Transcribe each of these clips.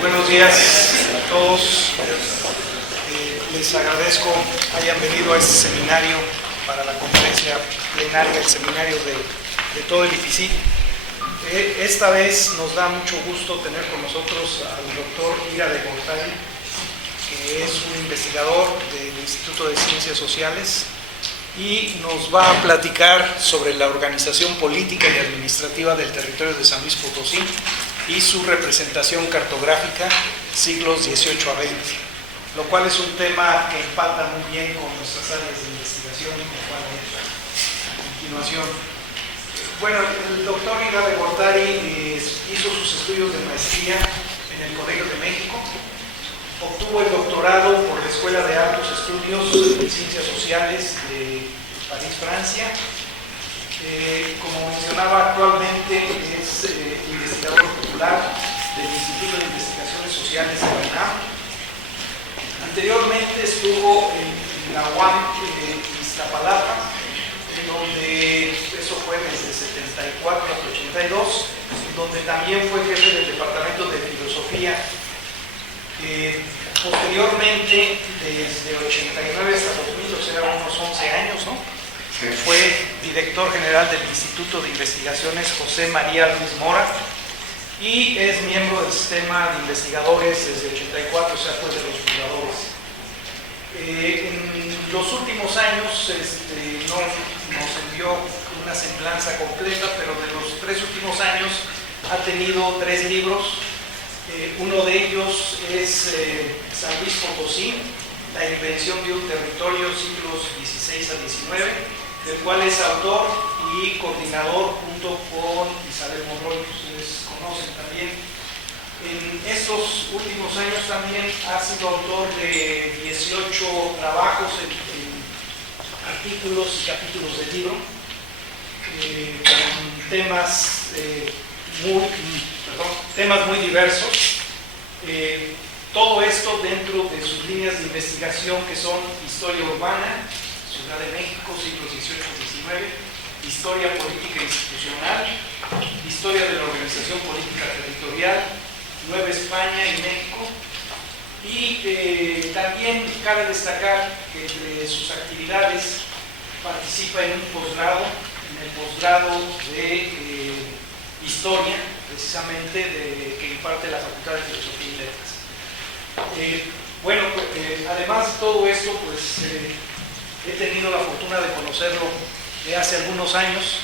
Buenos días a todos. Les agradezco hayan venido a este seminario para la conferencia plenaria, el seminario de todo el IPICIT. Esta vez nos da mucho gusto tener con nosotros al doctor Ira de Gortari, que es un investigador del Instituto de Ciencias Sociales y nos va a platicar sobre la organización política y administrativa del territorio de San Luis Potosí y su representación cartográfica siglos XVIII a XX, lo cual es un tema que empalma muy bien con nuestras áreas de investigación, con cual a continuación. Bueno, el doctor Ira de Gortari hizo sus estudios de maestría en el Colegio de México, obtuvo el doctorado por la Escuela de Altos Estudios de Ciencias Sociales de París, Francia. Como mencionaba, actualmente es investigador titular del Instituto de Investigaciones Sociales de la UNAM. Anteriormente estuvo en la UAM Iztapalapa, donde eso fue desde 74 hasta 82, donde también fue jefe del Departamento de Filosofía. Posteriormente, desde 89 hasta 2000, o sea, unos 11 años, ¿no? Sí. Fue director general del Instituto de Investigaciones José María Luis Mora y es miembro del sistema de investigadores desde 84, o sea, fue de los fundadores. En los últimos años no nos envió una semblanza completa, pero de los 3 últimos años ha tenido 3 libros. Uno de ellos es San Luis Potosí, la invención de un territorio siglos XVI a XIX, del cual es autor y coordinador junto con Isabel Monroy, que ustedes conocen también. En estos últimos años también ha sido autor de 18 trabajos en artículos y capítulos del libro, con temas muy diversos. Todo esto dentro de sus líneas de investigación, que son historia urbana, Ciudad de México, siglos XVIII-XIX, historia política institucional, historia de la organización política territorial, Nueva España y México. Y también cabe destacar que entre sus actividades participa en un posgrado, en el posgrado de historia, precisamente, que imparte la Facultad de Filosofía y Letras. Además de todo esto, pues he tenido la fortuna de conocerlo de hace algunos años,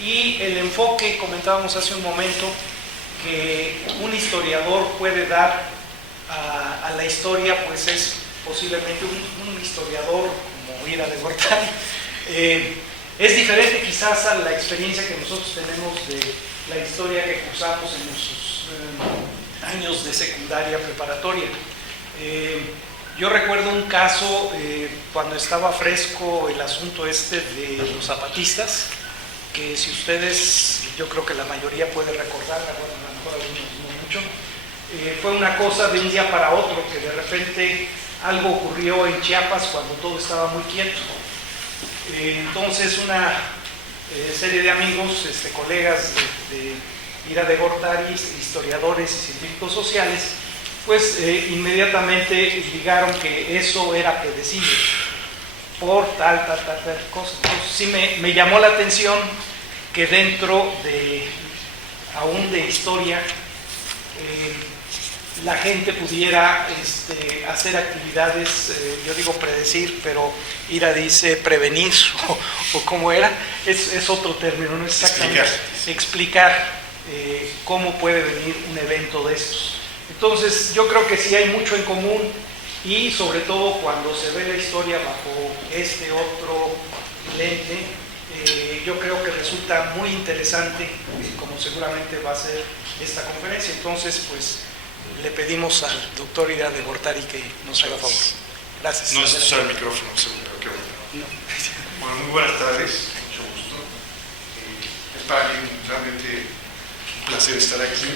y el enfoque, comentábamos hace un momento, que un historiador puede dar a la historia, pues es posiblemente un historiador como Ira de Gortari. Es diferente quizás a la experiencia que nosotros tenemos de la historia que cursamos en nuestros años de secundaria preparatoria. Yo recuerdo un caso cuando estaba fresco el asunto de los zapatistas, que si ustedes, yo creo que la mayoría puede recordar, bueno, a lo mejor algunos no mucho, fue una cosa de un día para otro, que de repente algo ocurrió en Chiapas cuando todo estaba muy quieto. Entonces una serie de amigos, colegas de Ira de Gortari, historiadores y científicos sociales, pues inmediatamente ligaron que eso era predecible por tal cosa. Entonces sí me llamó la atención que dentro aún de historia la gente pudiera hacer actividades, yo digo predecir, pero Ira dice prevenir, o cómo era, es otro término, no es exactamente explicar cómo puede venir un evento de estos. Entonces yo creo que sí hay mucho en común, y sobre todo cuando se ve la historia bajo otro lente, yo creo que resulta muy interesante, como seguramente va a ser esta conferencia. Entonces, pues le pedimos al doctor Ira de Gortari que nos haga favor. Gracias. No es usar el micrófono, seguro. Qué bueno. No. Bueno, muy buenas tardes, mucho gusto. Es para mí realmente un placer estar aquí,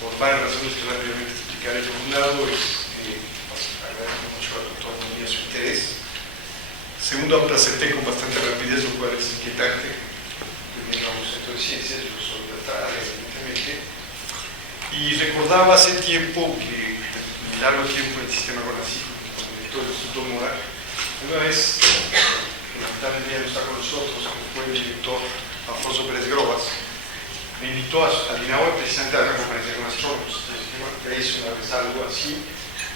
por varias razones que rápidamente explicaré. Por un lado, agradezco mucho al doctor Munilla su interés. Segundo, presenté con bastante rapidez, lo cual es inquietante. Primero a un centro de ciencias, yo soy de otra área, evidentemente. Y recordaba hace tiempo que, en largo tiempo en el sistema CONACYT, como director del Instituto Mora, una vez, que lamentablemente ya no está con nosotros, fue el director Alfonso Pérez Grobas, me invitó a Dinahue precisamente a dar una conferencia con astrónomos. Entonces, bueno, que hice una vez algo así,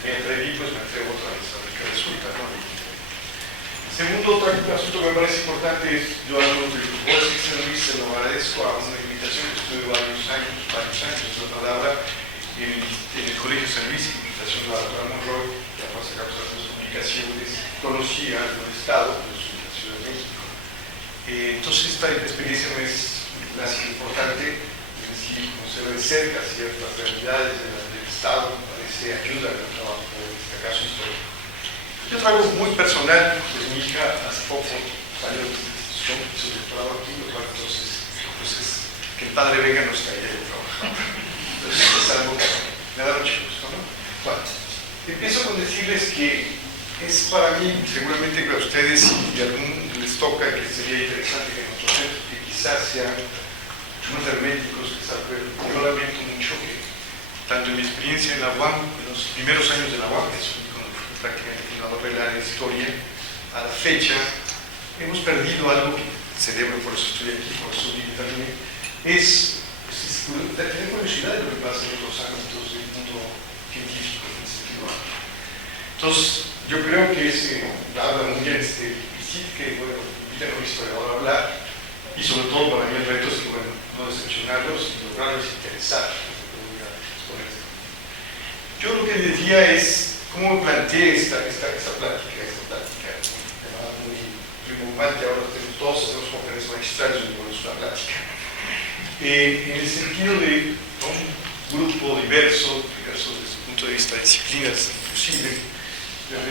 me atreví, pues me atrevo otra vez a ver qué resulta, ¿no? Segundo, otro asunto que me parece importante es, yo hablo de San Luis, se lo agradezco a una invitación que estuve varios años, es la palabra, en el Colegio San Luis, invitación de la doctora Monroy, que además a causa de sus publicaciones, conocía al Estado, pues, la Ciudad de México. Entonces, esta experiencia no es importante, es decir, conocer de cerca ciertas realidades del Estado, me parece ayuda en el trabajo, en este caso histórico. Yo traigo muy personal, pues mi hija hace poco salió de institución, hizo doctorado aquí, entonces que el padre venga no está ahí de trabajar. Entonces es algo que me da mucho gusto, ¿no? Bueno, empiezo con decirles que es para mí, seguramente que a ustedes, y a algunos les toca, que sería interesante que nuestros centros, que quizás sean unos herméticos, que saben, yo lamento mucho que, tanto en mi experiencia en la UAM, en los primeros años de la UAM, que es cuando fui prácticamente fundador del área de historia, a la fecha, hemos perdido algo que celebro, por eso estoy aquí, por eso vine también, tener curiosidad de lo que pasa en otros ámbitos del mundo científico, en ese sentido. Entonces, yo creo que habla muy bien visita, que bueno, invitan a un historiador a hablar, y sobre todo para mí el reto es que, bueno, no decepcionarlos y lograrles interesar. Yo lo que decía es cómo planteé esta plática, muy rimbombante. Ahora todos hacemos conferencias magistrales y por eso una plática. En el sentido de un grupo diverso desde su punto de vista de disciplinas, inclusive,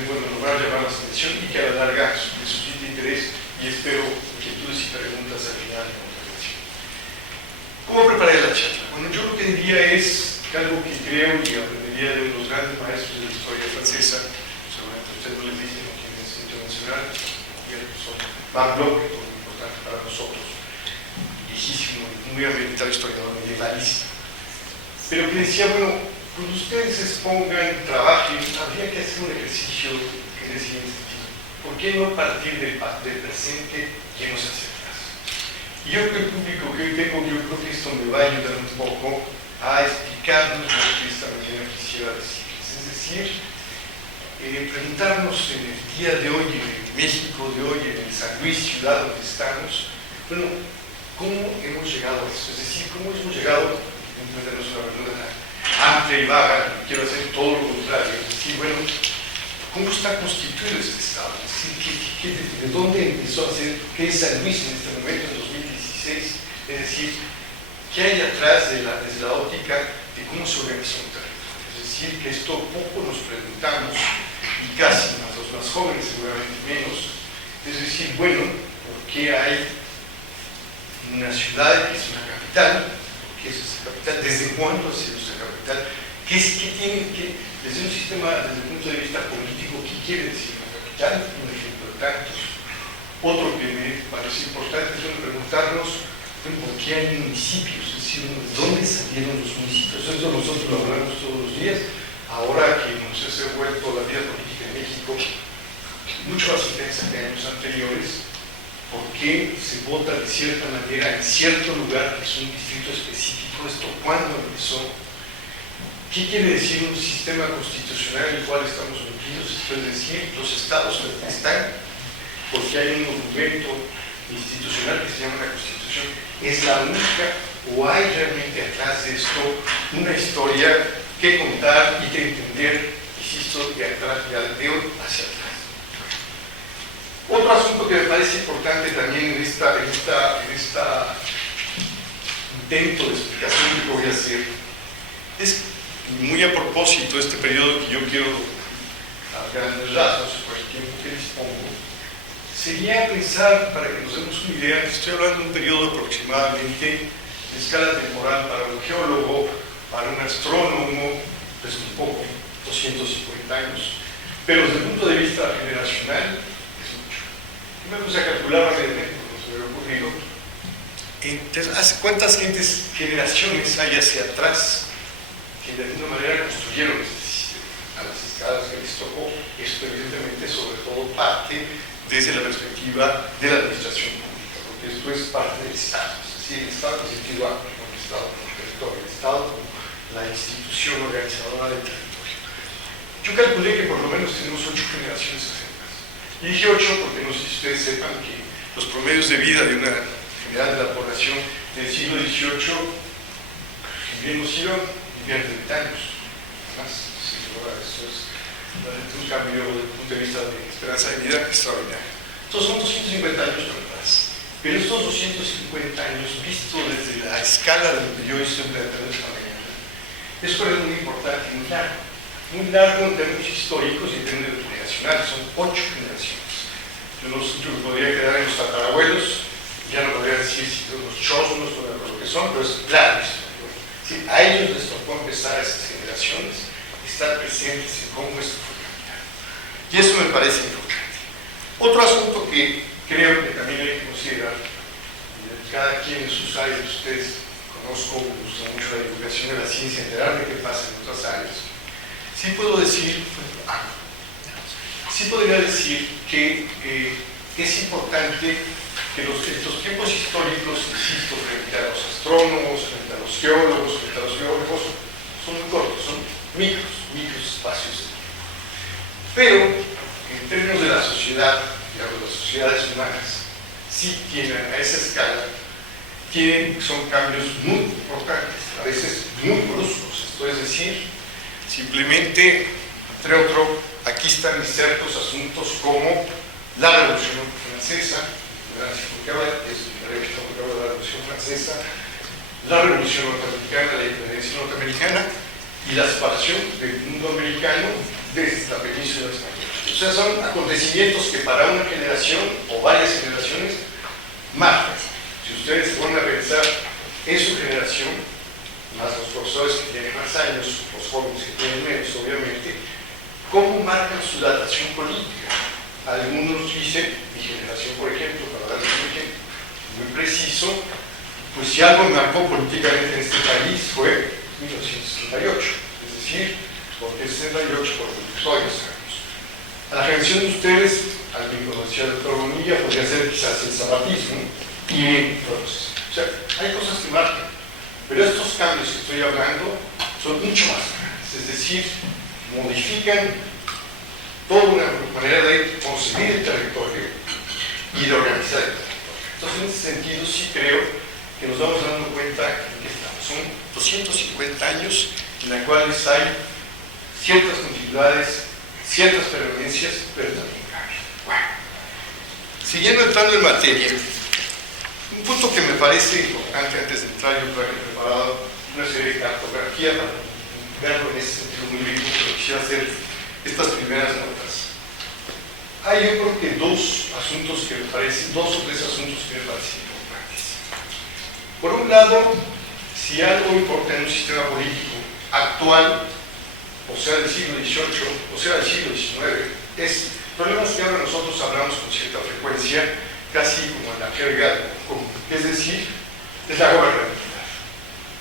bueno, lograr llamar la atención y que a la larga me suscite interés y espero inquietudes y preguntas al final de la conferencia. ¿Cómo preparé la charla? Bueno, yo lo que diría es algo que creo y aprendería de los grandes maestros de la historia francesa, seguramente ustedes no les dicen a quienes es internacional, son Van Bloch, que es muy importante para nosotros, viejísimo, muy habilitado historiador medievalista, pero que decía, bueno, cuando ustedes se expongan, trabajen, habría que hacer un ejercicio que es el siguiente sentido. ¿Por qué no partir del presente yéndose hacia atrás? Y yo creo que el público que hoy tengo, yo creo que esto me va a ayudar un poco a explicarnos lo que esta mañana quisiera decirles. Es decir, preguntarnos en el día de hoy, en el México de hoy, en el San Luis, ciudad donde estamos, bueno, ¿cómo hemos llegado a eso? Es decir, ¿cómo hemos llegado, entendernos una pregunta amplia y vaga, quiero hacer todo lo contrario, es decir, bueno, ¿cómo está constituido este Estado? Es decir, ¿de dónde empezó a ser, qué es San Luis en este momento, en 2016? Es decir, ¿qué hay atrás desde la óptica de cómo se organiza un territorio? Es decir, que esto poco nos preguntamos, y casi los más jóvenes seguramente menos, es decir, bueno, ¿por qué hay una ciudad que es una capital? ¿Por qué es esa capital? ¿Desde cuándo ha sido esa capital? ¿Qué tiene que, desde un sistema, desde el punto de vista político, qué quiere decir una capital? Un ejemplo de tantos. Otro que me parece importante es preguntarnos por qué hay municipios, es decir, de dónde salieron los municipios. Eso nosotros lo hablamos todos los días. Ahora que nos ha vuelto la vida política en México mucho más intensa que años anteriores, ¿por qué se vota de cierta manera en cierto lugar que es un distrito específico? ¿Esto cuándo empezó? ¿Qué quiere decir un sistema constitucional en el cual estamos metidos? Es decir, los estados están porque hay un documento institucional que se llama la Constitución. ¿Es la única o hay realmente atrás de esto una historia que contar y que entender, insisto, de atrás, de hoy hacia atrás? Otro asunto que me parece importante también en esta intento de explicación que voy a hacer es muy a propósito de este periodo que yo quiero a grandes rasgos por el tiempo que dispongo, sería pensar, para que nos demos una idea, que estoy hablando de un periodo aproximadamente de escala temporal para un geólogo, para un astrónomo, pues un poco, 250 años, pero desde el punto de vista generacional es mucho. Yo me puse a calcular rápidamente, porque se me había ocurrido, entonces, ¿cuántas generaciones hay hacia atrás que de alguna manera construyeron este sistema. A las escalas que les tocó, esto evidentemente sobre todo parte desde la perspectiva de la administración pública, porque esto es parte del Estado, es decir, el Estado en sentido amplio, no el Estado como territorio, el Estado como la institución organizadora del territorio. Yo calculé que por lo menos tenemos 8 generaciones hacerlas. Y dije 8 porque no sé si ustedes sepan que los promedios de vida de una general de la población del siglo XVIII, bien nos iban, vivían 30 años. Más, eso es un cambio desde el punto de vista de esperanza de vida extraordinario. Entonces son 250 años para atrás. Pero estos 250 años, visto desde la escala de lo que yo hice en planteamientos esta mañana, es muy importante y muy largo en términos históricos y en términos generacionales. Son 8 generaciones. Yo no me podría quedar en los tatarabuelos, ya no podría decir si son los chosnos o lo que son, pero es claro. Sí, a ellos les tocó empezar a esas generaciones, estar presentes en cómo esto fue cambiando. Y eso me parece importante. Otro asunto que creo que también hay que considerar, cada quien en sus áreas, ustedes conozco, me gusta mucho la divulgación de la ciencia, enterarme qué pasa en otras áreas. Sí puedo decir, sí podría decir que es importante que estos tiempos históricos, insisto, frente a los astrónomos, frente a los geólogos, frente a los biólogos, son muy cortos, son micros espacios. Pero, en términos de la sociedad, digamos, las sociedades humanas, sí tienen a esa escala, son cambios muy importantes, a veces muy bruscos. Esto es decir, simplemente, entre otros, aquí están ciertos asuntos como la Revolución Francesa, porque ahora es la Revolución Francesa, la Revolución Norteamericana, la independencia norteamericana y la separación del mundo americano desde la península española. O sea, son acontecimientos que para una generación o varias generaciones marcan. Si ustedes se ponen a pensar en su generación, más los profesores que tienen más años, los jóvenes que tienen menos, obviamente, ¿cómo marcan su datación política? Algunos dicen, mi generación, por ejemplo, para dar un ejemplo muy preciso, pues si algo marcó políticamente en este país fue 1968, es decir, porque el 68 por varios años. A la generación de ustedes, alguien conocía el doctor Bonilla, podría ser quizás el zapatismo, y entonces, o sea, hay cosas que marcan, pero estos cambios que estoy hablando son mucho más grandes, es decir, modifican toda una manera de concebir el territorio y de organizar el territorio. Entonces, en ese sentido, sí creo que nos vamos dando cuenta en que estamos. Son 250 años en los cuales hay ciertas continuidades, ciertas permanencias, pero también cambios. Bueno, siguiendo entrando en materia, un punto que me parece importante antes de entrar, yo he preparado una serie de cartografía para verlo en ese sentido muy rico, pero quisiera hacer estas primeras notas. Hay yo creo que dos o tres asuntos que me parecen importantes. Por un lado, si algo importa en un sistema político actual, o sea del siglo XVIII, o sea del siglo XIX, es problemas que ahora nosotros hablamos con cierta frecuencia, casi como en la jerga común, es decir, es la gobernabilidad.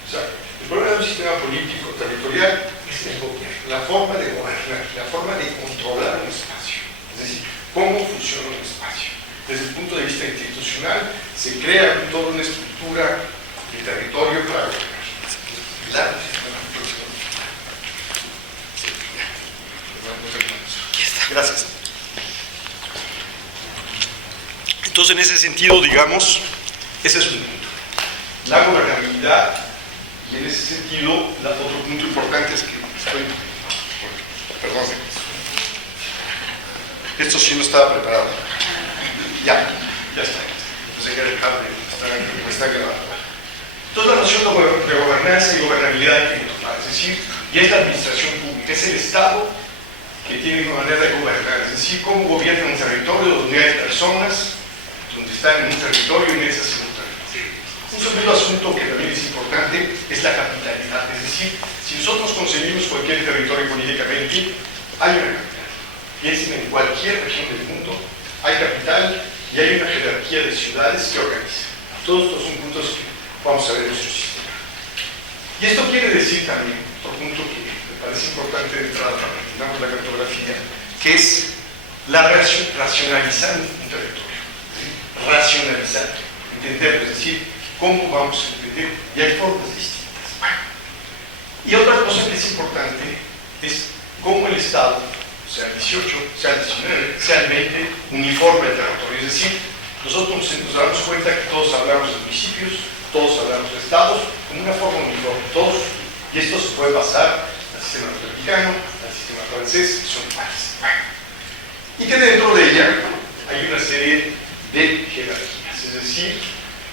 O sea, el problema de un sistema político territorial es el gobierno, la forma de gobernar, la forma de controlar un espacio, es decir, cómo funciona un espacio. Desde el punto de vista institucional, se crea toda una estructura de territorio para gobernar. Gracias. Entonces, en ese sentido, digamos, ese es un punto. La gobernabilidad, y en ese sentido, otro punto importante es que perdón, esto sí no estaba preparado. Ya está. Pensé que era el cable, está grabado. Entonces, la noción de gobernanza y gobernabilidad hay que tomar, es decir, y es la administración pública, es el Estado que tiene una manera de gobernar, es decir, cómo gobierna un territorio donde hay personas, donde están en un territorio y inmensas en un territorio. Un segundo asunto que también es importante es la capitalidad, es decir, si nosotros concebimos cualquier territorio políticamente, hay una capital. Piensen en cualquier región del mundo, hay capital y hay una jerarquía de ciudades que organizan. Todos estos son puntos que vamos a ver en nuestro sistema. Y esto quiere decir también, otro punto que me parece importante de entrada para que entendamos la cartografía, que es racionalizar un territorio, ¿sí? Racionalizar, entender, es decir, cómo vamos a entender, y hay formas distintas. Bueno. Y otra cosa que es importante es cómo el Estado, sea el 18, sea el 19, sea el 20, uniforme el territorio. Es decir, nosotros nos damos cuenta que todos hablamos de municipios, todos hablamos de estados, como una forma uniforme, todos. Y esto se puede pasar al sistema norteamericano, al sistema francés, son iguales. Y que dentro de ella hay una serie de jerarquías. Es decir,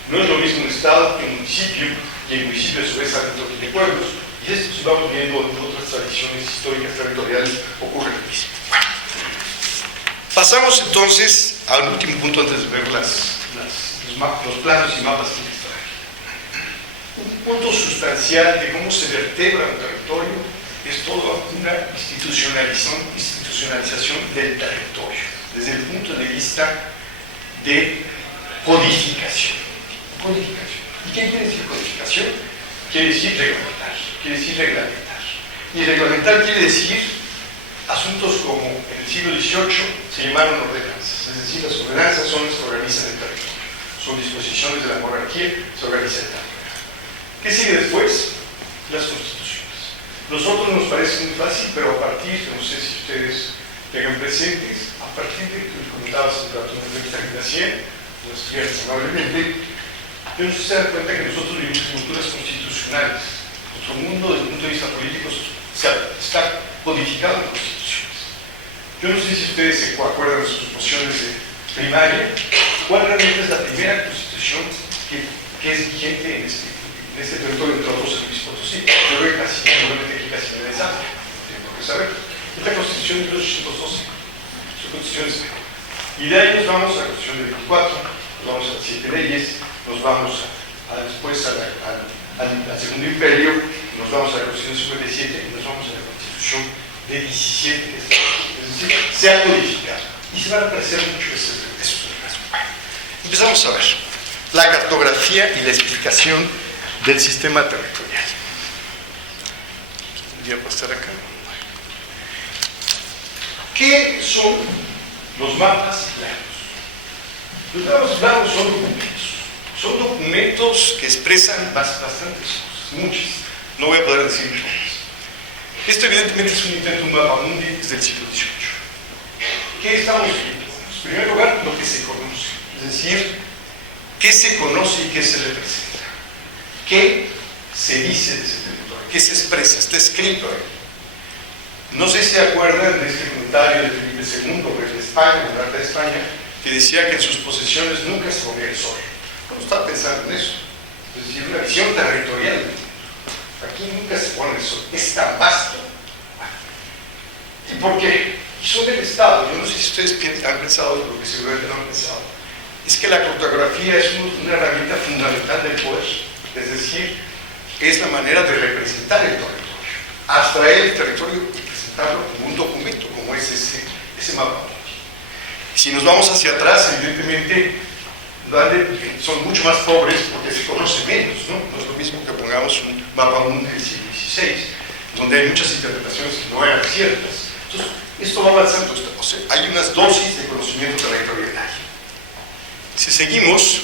no es lo mismo un estado que un municipio, y el municipio a su vez dentro de pueblos. Y esto, si vamos viendo en otras tradiciones históricas territoriales, ocurre lo mismo. Bueno, pasamos entonces al último punto antes de ver los planos y mapas que les traje. Un punto sustancial de cómo se vertebra un territorio es toda una institucionalización del territorio, desde el punto de vista de codificación. ¿Y qué quiere decir codificación? Quiere decir reglamentar. Y reglamentar quiere decir asuntos como en el siglo XVIII se llamaron ordenanzas, es decir, las ordenanzas son las que organizan el territorio, son disposiciones de la monarquía, se organiza el territorio. ¿Qué sigue después? Las constituciones. Nosotros nos parece muy fácil, pero a partir, no sé si ustedes tengan presentes, a partir de que comentaba hace un rato en la entrevista que hacía, lo estudiantes amablemente, yo no sé si se dan cuenta que nosotros vivimos en culturas constitucionales. Nuestro mundo, desde el punto de vista político, está codificado en constituciones. Yo no sé si ustedes se acuerdan de sus nociones de primaria. ¿Cuál realmente es la primera constitución que es vigente en este territorio, entre otros, en Luis Potosí? Yo creo que casi, seguramente aquí casi nadie sabe. Tienen que saber. Es la constitución de 1812. Su constitución es mejor. Y de ahí nos vamos a la constitución de 24, nos vamos a las 7 leyes, nos vamos después al Segundo Imperio, nos vamos a la Constitución de 57 y nos vamos a la Constitución de 17, es decir, se ha codificado y se van a aparecer mucho esos temas. Empezamos a ver la cartografía y la explicación del sistema territorial. ¿Tendría que estar acá? ¿Qué son los mapas planos? Los mapas planos son documentos. Son documentos que expresan bastantes cosas, muchas. No voy a poder decir todas. Esto evidentemente es un intento, un mapa mundi desde el siglo XVIII. ¿Qué estamos viendo? En primer lugar, lo que se conoce. Es decir, qué se conoce y qué se representa. ¿Qué se dice de ese territorio? ¿Qué se expresa? Está escrito ahí. No sé si se acuerdan de este comentario de Felipe II, rey de España, monarca de España, que decía que en sus posesiones nunca se ponía el sol. ¿Cómo está pensando en eso? Es decir, una visión territorial. Aquí nunca se pone el sol, es tan vasto. ¿Y por qué? Y son del Estado. Yo no sé si ustedes han pensado lo que seguramente no han pensado. Es que la cartografía es una herramienta fundamental del poder. Es decir, es la manera de representar el territorio. Abstraer el territorio y presentarlo como un documento, como es ese mapa. Si nos vamos hacia atrás, evidentemente son mucho más pobres porque se conoce menos, ¿no? No es lo mismo que pongamos un mapa mundi del siglo XVI, donde hay muchas interpretaciones que no eran ciertas. Entonces, esto va avanzando, o sea, hay unas dosis de conocimiento territorial. Si seguimos,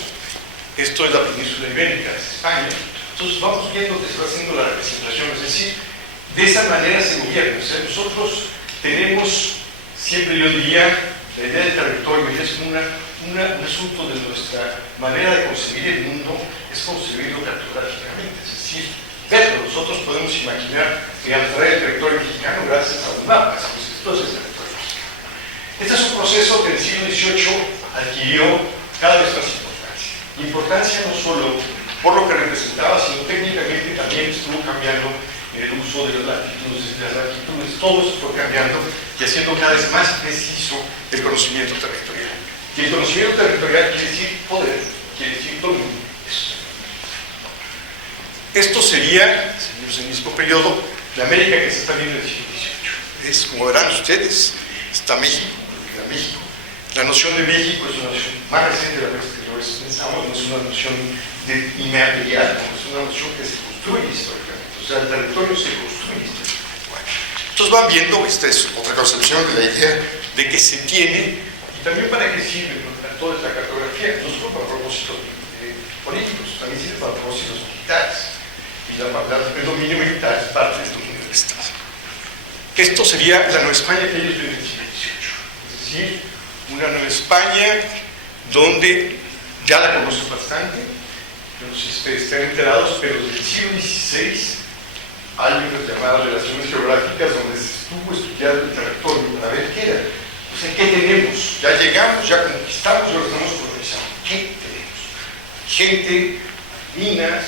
esto es la península ibérica, es España, entonces vamos viendo que se va haciendo la representación, es decir, de esa manera se gobierna. O sea, nosotros tenemos, siempre yo diría, la idea del territorio es como un asunto de nuestra manera de concebir el mundo, es concebirlo cartográficamente, es decir, verlo. Nosotros podemos imaginar que abstraer el territorio mexicano gracias a un mapa, pues esto es el territorio mexicano. Este es un proceso que en el siglo XVIII adquirió cada vez más importancia. Importancia no solo por lo que representaba, sino técnicamente también estuvo cambiando el uso de las latitudes, todo eso fue cambiando y haciendo cada vez más preciso el conocimiento territorial. Y el conocimiento territorial quiere decir poder, quiere decir dominio. Esto sería, seguimos en el mismo periodo, la América que se está viendo en el siglo XVIII. Es, como verán ustedes, está México, México. La noción de México es una noción más reciente de la que pensamos, no es una noción inmaterial, es una noción que se construye históricamente. sea, el territorio se construye. Bueno, entonces van viendo, esta es otra concepción de la idea de que se tiene, y también para qué sirve toda esta cartografía, no solo para propósitos políticos, también sirve para propósitos militares. Y el dominio militar es parte del dominio del Estado. Esto sería la Nueva España que ellos ven en el siglo XVIII. Es decir, una Nueva España donde ya la conocen bastante, no sé si ustedes están enterados, pero desde el siglo XVI hay unas llamadas relaciones geográficas donde se estuvo estudiando el territorio para ver qué era. O sea, ¿qué tenemos? Ya llegamos, ya conquistamos, ahora estamos colonizando. ¿Qué tenemos? Gente, minas,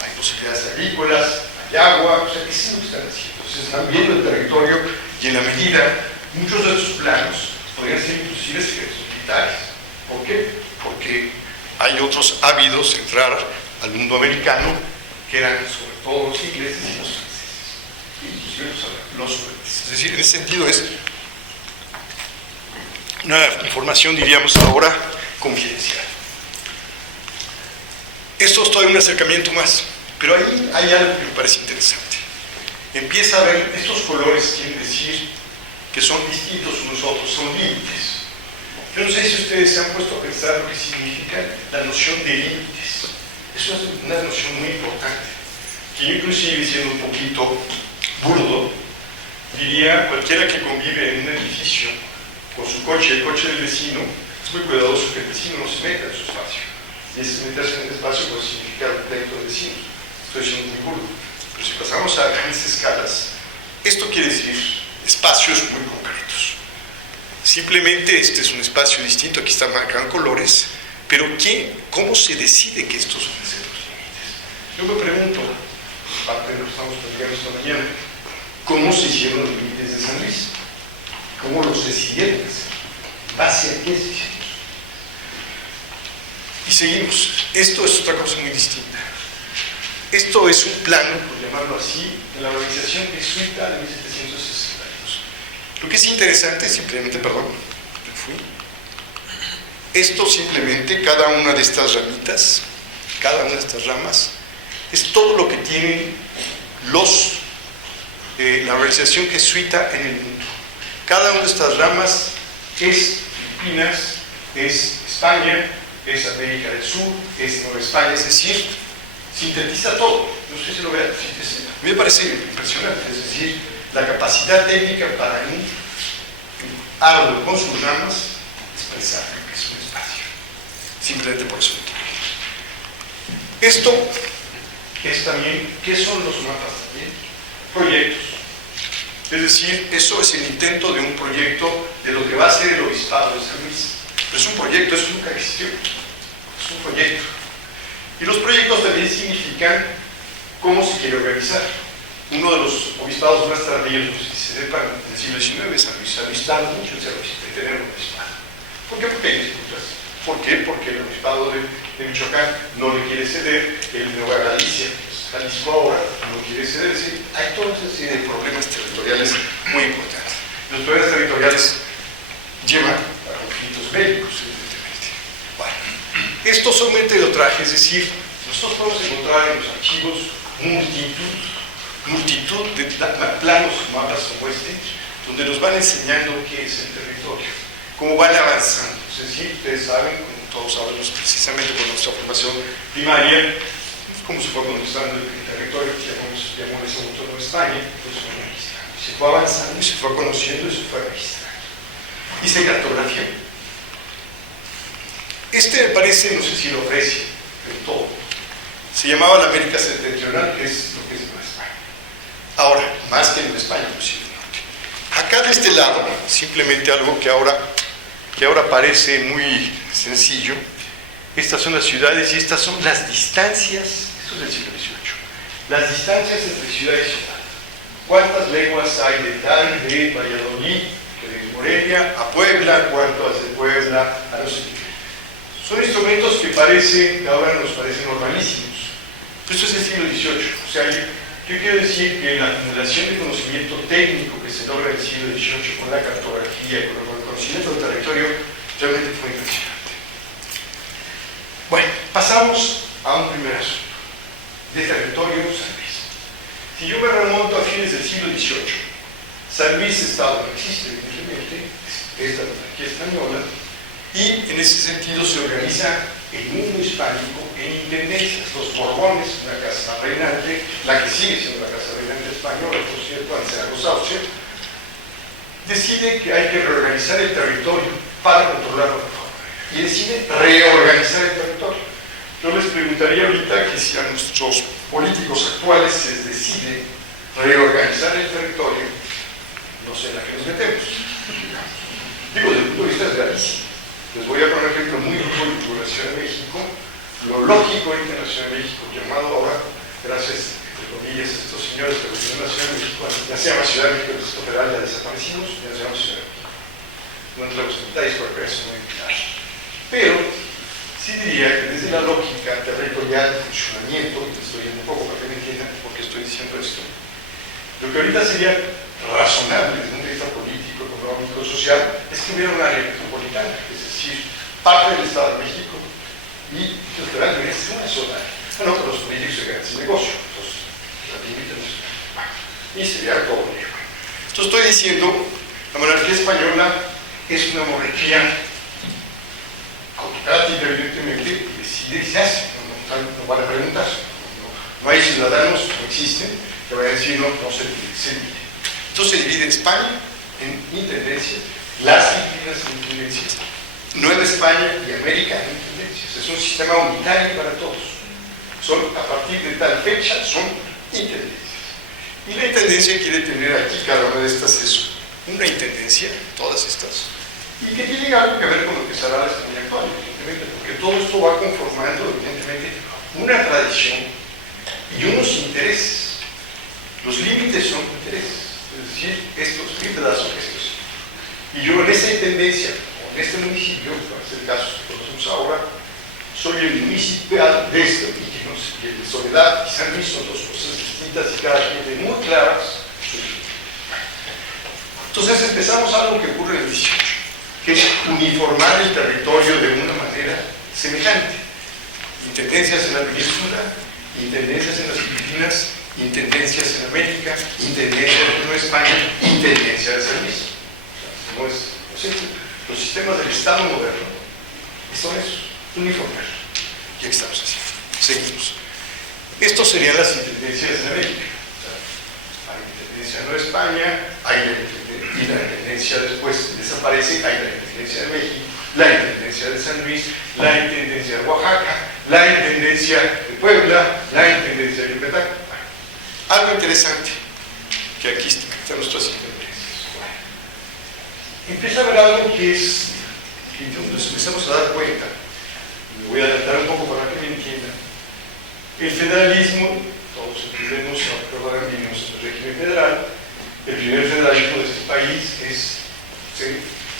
hay posibilidades agrícolas, hay agua, o sea, ¿qué es lo que están haciendo? Entonces están viendo el territorio y en la medida, muchos de esos planos podrían ser inclusive secretos militares. ¿Por qué? Porque hay otros ávidos de entrar al mundo americano que eran sobre todo los ingleses y los franceses, inclusive los suecos. Es decir, en ese sentido es una información, diríamos ahora, confidencial. Esto es todavía un acercamiento más, pero ahí hay algo que me parece interesante. Empieza a ver, estos colores quieren decir que son distintos unos a otros, son límites. Yo no sé si ustedes se han puesto a pensar lo que significa la noción de límites. Es una noción muy importante, que yo inclusive, siendo un poquito burdo, diría, cualquiera que convive en un edificio con su coche, el coche del vecino, es muy cuidadoso que el vecino no se meta en su espacio. Y ese meterse en el espacio puede significar un pleito de vecinos. Estoy siendo muy burdo. Pero si pasamos a grandes escalas, esto quiere decir espacios muy concretos. Simplemente este es un espacio distinto, aquí están marcados colores, pero ¿cómo se decide que estos van a ser los límites? Yo me pregunto, parte de lo que estamos platicando esta mañana, ¿cómo se hicieron los límites de San Luis? ¿Cómo los decidieron hacer? ¿Base a qué se hicieron? Y seguimos. Esto es otra cosa muy distinta. Esto es un plano, por llamarlo así, de la organización jesuita de 1762. Lo que es interesante, simplemente, perdón, esto simplemente, cada una de estas ramitas, cada una de estas ramas, es todo lo que tienen la organización jesuita en el mundo. Cada una de estas ramas es Filipinas, es España, es América del Sur, es Nueva España, es decir, sintetiza todo. No sé si lo vean, a mí me parece impresionante, es decir, la capacidad técnica para un árbol con sus ramas expresar que es un espacio. Simplemente por eso. Esto es también, ¿qué son los mapas también? Proyectos. Es decir, eso es el intento de un proyecto de lo que va a ser el obispado de San Luis. Pero es un proyecto, eso nunca existió. Es un proyecto. Y los proyectos también significan cómo se quiere organizar. Uno de los obispados más tardíos, no sé si se sepan, del siglo XIX, San Luis. San Luis tarda mucho en tener un obispado. ¿Por qué? Porque hay disputas. ¿Por qué? Porque el obispado de Michoacán no le quiere ceder, el de Nueva Galicia, Jalisco ahora, no quiere ceder. Es decir, hay toda una serie de problemas territoriales muy importantes. Los problemas territoriales llevan a conflictos bélicos, evidentemente. Bueno, esto son meteotrajes, es decir, nosotros podemos encontrar en los archivos multitud de planos, mapas como este, donde nos van enseñando qué es el territorio, cómo van avanzando. Es decir, ustedes saben, como todos sabemos precisamente por nuestra formación primaria, cómo se fue conquistando el territorio que llamó en ese momento Nueva España, pues se fue registrando. Se fue avanzando y se fue conociendo y se fue registrando. Y se cartografió. Este me parece, no sé si lo aprecia, del todo. Se llamaba la América Septentrional, que es lo que es Nueva España. Ahora, más que Nueva España, inclusive el norte. Acá de este lado, simplemente algo que ahora parece muy sencillo, estas son las ciudades y estas son las distancias, esto es del siglo XVIII, las distancias entre ciudad y ciudad. ¿Cuántas leguas hay de Valladolid, de Morelia, a Puebla? ¿Cuántas de Puebla a no sé qué? Son instrumentos que ahora nos parecen normalísimos. Esto es del siglo XVIII. O sea, yo quiero decir que la acumulación de conocimiento técnico que se logra en el siglo XVIII con la cartografía, con el conocimiento del territorio, realmente fue impresionante. Bueno, pasamos a un primer asunto, de territorio San Luis. Si yo me remonto a fines del siglo XVIII, San Luis Estado no existe, evidentemente, es la monarquía española, y en ese sentido se organiza el mundo hispánico en intendencias. Los Borbones, la casa reinante, la que sigue siendo la casa reinante española, por cierto, antes de los Austrias, decide que hay que reorganizar el territorio para controlar la reforma. Y decide reorganizar el territorio. Yo les preguntaría ahorita que si a nuestros políticos actuales se les decide reorganizar el territorio, no sé en la que nos metemos. Digo, desde el punto de vista es gravísimo. Les voy a poner un ejemplo muy histórico de la Ciudad de México. Lo lógico ahorita en la Ciudad de México, llamado ahora, gracias, entre comillas, a estos señores que en la Ciudad de México, ya se llama Ciudad de México, el Distrito Federal ya desaparecimos, ya se llama Ciudad de México. No entramos en detalles porque eso es muy claro. Pero sí diría que desde la lógica territorial de funcionamiento, y estoy yendo un poco para que me entiendan por qué estoy diciendo esto, lo que ahorita sería razonable desde un punto de vista político, económico, social, es que hubiera una área metropolitana, es decir, parte del Estado de México y el federal debería ser una sola área. Bueno, pero los políticos se quedan sin negocio, entonces la limitan y sería todo negro. Entonces estoy diciendo, la monarquía española es una monarquía autocrática, evidentemente, y decide y se hace, no van a preguntar. No hay ciudadanos, no existen, que vayan a decir no se divide. Entonces se divide España en intendencias, las disciplinas en intendencias, Nueva España y América en intendencias. Es un sistema unitario para todos. Son, a partir de tal fecha, son intendencias. Y la intendencia quiere tener aquí, cada una de estas es una intendencia, todas estas, y que tiene algo que ver con lo que será la España actual, evidentemente, porque todo esto va conformando, evidentemente, una tradición y unos intereses. Los límites son intereses, es decir, estos límites son estos. Y yo en esa intendencia, o en este municipio, para ser el caso que conocemos ahora, soy el municipal de este, y el de Soledad y San Luis son dos cosas distintas y cada quien tiene muy claras. Entonces empezamos algo que ocurre en el 18, que es uniformar el territorio de una manera semejante. Intendencias en la península, intendencias en las Filipinas, intendencias en América, intendencias en Nueva España, intendencia de San Luis. No sé, los sistemas del Estado moderno son esos, uniformar. Y aquí estamos haciendo. Seguimos. Estos serían las intendencias en América. Hay intendencia en Nueva España, hay la intendencia después desaparece, hay la intendencia de México, la intendencia de San Luis, la intendencia de Oaxaca, la intendencia de Puebla, la intendencia de Yucatán. Algo interesante, que aquí están nuestras intendencias. Empieza a haber algo que es, que nos empezamos a dar cuenta, me voy a adelantar un poco para que me entiendan. El federalismo, todos entendemos, recordarán, vivimos en el régimen federal. El primer federalismo de este país se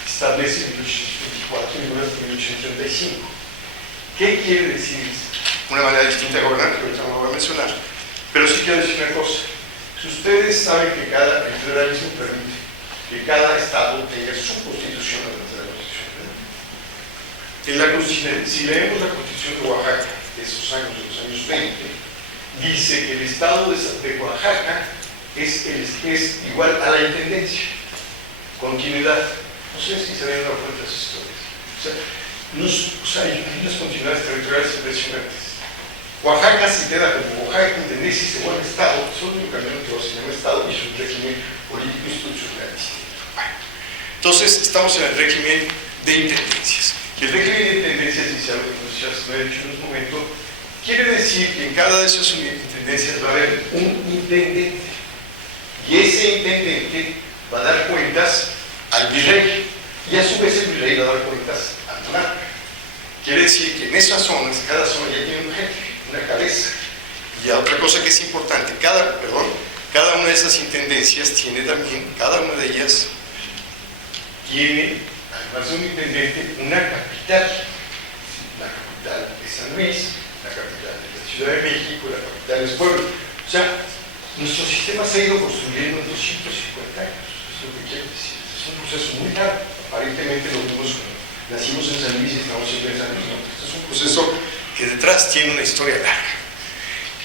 establece en 1824 y dura hasta 1835. ¿Qué quiere decir? Una manera distinta de gobernar, que ahorita no lo voy a mencionar, pero sí quiero decir una cosa. Si ustedes saben que el federalismo permite que cada estado tenga su constitución, además de la constitución, si leemos la constitución de Oaxaca de esos años, de los años 20, dice que el estado de Oaxaca es igual a la intendencia, continuidad. No sé si se habían dado cuenta de esas historias. Hay unas continuidades territoriales impresionantes. Oaxaca se queda como Oaxaca, intendencia y se vuelve estado, solo un camino que se llama estado y es un régimen político institucional distinto. Entonces, estamos en el régimen de intendencias. El régimen de intendencias, y si algo que no he dicho en un momento, quiere decir que en cada de esas intendencias va a haber un intendente. Y ese intendente va a dar cuentas al virrey. Y a su vez el virrey va a dar cuentas al monarca. Quiere decir que en esas zonas, cada zona ya tiene un jefe, una cabeza. Y otra cosa que es importante, cada una de esas intendencias tiene también, cada una de ellas tiene, además de un intendente, una capital. La capital es San Luis, la capital es la Ciudad de México, la capital es Puebla. O sea, nuestro sistema se ha ido construyendo en 250 años. Es lo que quiero decir. Es un proceso muy largo. Aparentemente lo vimos cuando nacimos en San Luis y estamos siempre en San Luis. No, este es un proceso que detrás tiene una historia larga.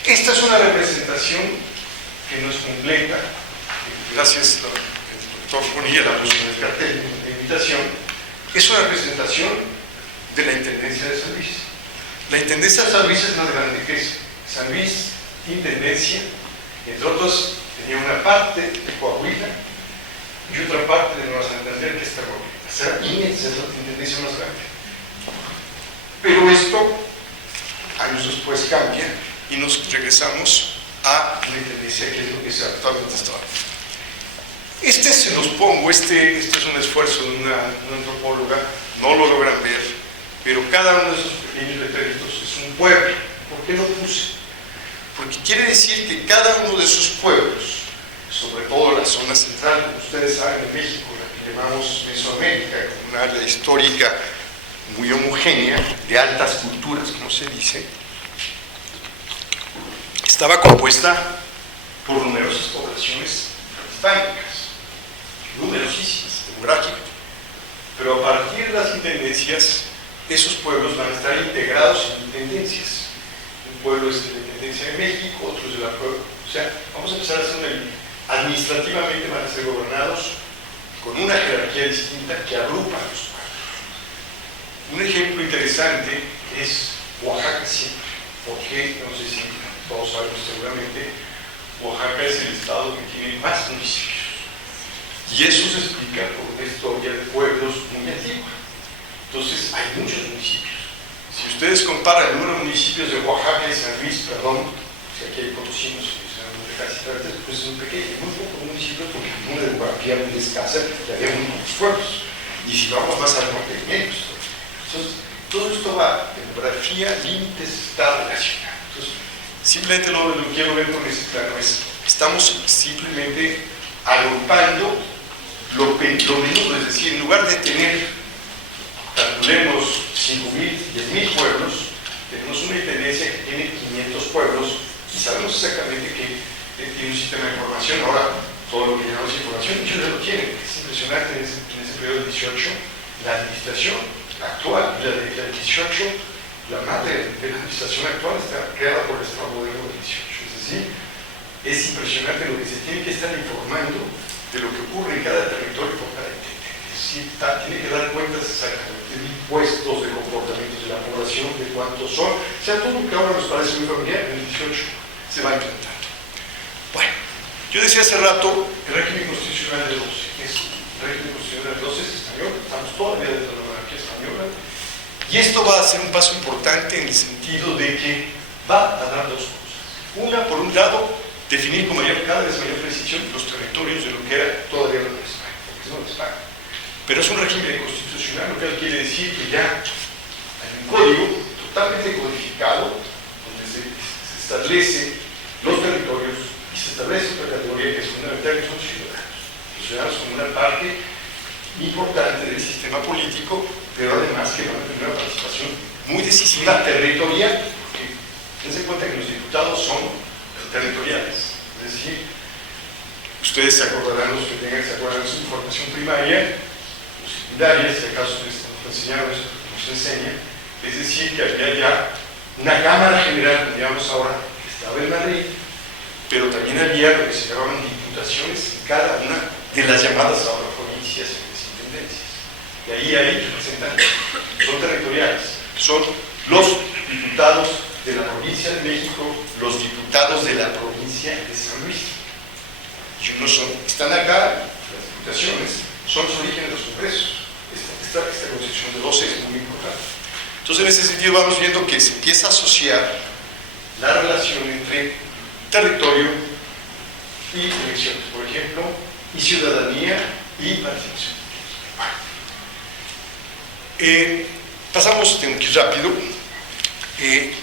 Esta es una representación que no es completa. Gracias, el doctor Bonilla la puso en el cartel de invitación. Es una representación de la Intendencia de San Luis. La Intendencia de San Luis es una gran riqueza. San Luis, Intendencia, entre otros, tenía una parte de Coahuila y otra parte de Nueva Santander, que es Tamaulipas. O sea, inmensa, es la Intendencia más grande. Pero esto, años después, cambia y nos regresamos a la Intendencia, que es lo que se actualmente está. Se los pongo, este es un esfuerzo de una antropóloga, no lo logran ver, pero cada uno de esos pequeños letreritos es un pueblo. ¿Por qué lo puse? Porque quiere decir que cada uno de esos pueblos, sobre todo la zona central, como ustedes saben, en México, la que llamamos Mesoamérica, como una área histórica muy homogénea, de altas culturas, como se dice, estaba compuesta por numerosas poblaciones hispánicas, numerosísimas, demográficas, pero a partir de las intendencias, esos pueblos van a estar integrados en intendencias. Un pueblo es de la Intendencia de México, otro es de la pueblo. O sea, vamos a empezar a hacer administrativamente van a ser gobernados con una jerarquía distinta que agrupa a los pueblos. Un ejemplo interesante es Oaxaca siempre, porque, no sé si todos sabemos seguramente, Oaxaca es el estado que tiene más municipios. Y eso se explica por una historia de pueblos muy antigua. Entonces, hay muchos municipios. Si ustedes comparan el número de municipios de Oaxaca y San Luis, perdón, si aquí hay potosinos, casi pues es muy pequeño, muy pocos municipios, porque el número de demografía muy escasa y había muy pocos pueblos. Y si vamos más al norte, menos. Entonces, todo esto va, demografía, límites, está relacionado. Entonces, simplemente lo que quiero ver con este plano es, estamos simplemente agrupando lo menudo, es decir, en lugar de tener, calculemos 5.000, 10.000 pueblos, tenemos una intendencia que tiene 500 pueblos y sabemos exactamente que tiene un sistema de información. Ahora, todo lo que llamamos información, muchos ya lo tienen. Es impresionante en ese periodo del 18, la administración actual, la del 18, la madre de la administración actual está creada por el Estado moderno del 18. Es decir, es impresionante lo que se tiene que estar informando de lo que ocurre en cada territorio por cada intendente. Es decir, tiene que dar cuentas exactamente de impuestos, de comportamientos de la población, de cuántos son. O sea, todo lo que ahora nos parece muy familiar, en el 18 se va implantando. Bueno, yo decía hace rato, el régimen constitucional de 12 es el régimen constitucional de 12 es español, estamos todavía dentro de la monarquía española, y esto va a ser un paso importante en el sentido de que va a dar dos cosas. Una, por un lado, definir con cada vez mayor precisión los territorios de lo que era todavía la Nueva España, porque es Nueva España. Pero es un régimen constitucional, lo que quiere decir que ya hay un código totalmente codificado, donde se establece los territorios y se establece otra categoría que es fundamental, que son los ciudadanos. Los ciudadanos como una parte importante del sistema político, pero además que van a tener una participación muy decisiva territorial, porque dense cuenta que los diputados son territoriales. Es decir, ustedes se acordarán, los que tengan que se acuerdan de su formación primaria, o secundaria, si acaso les enseñaron eso, nos enseña, es decir, que había ya una Cámara General, como llamamos ahora, que estaba en Madrid, pero también había lo que se llamaban diputaciones en cada una de las llamadas ahora provincias y intendencias. Y ahí hay representantes, son territoriales, son los diputados de la provincia de México, los diputados de la provincia de San Luis. Y unos están acá, las diputaciones, son los orígenes de los congresos. Esta constitución de 12 es muy importante. Entonces, en ese sentido, vamos viendo que se empieza a asociar la relación entre territorio y elecciones, por ejemplo, y ciudadanía y participación. Pasamos muy rápido.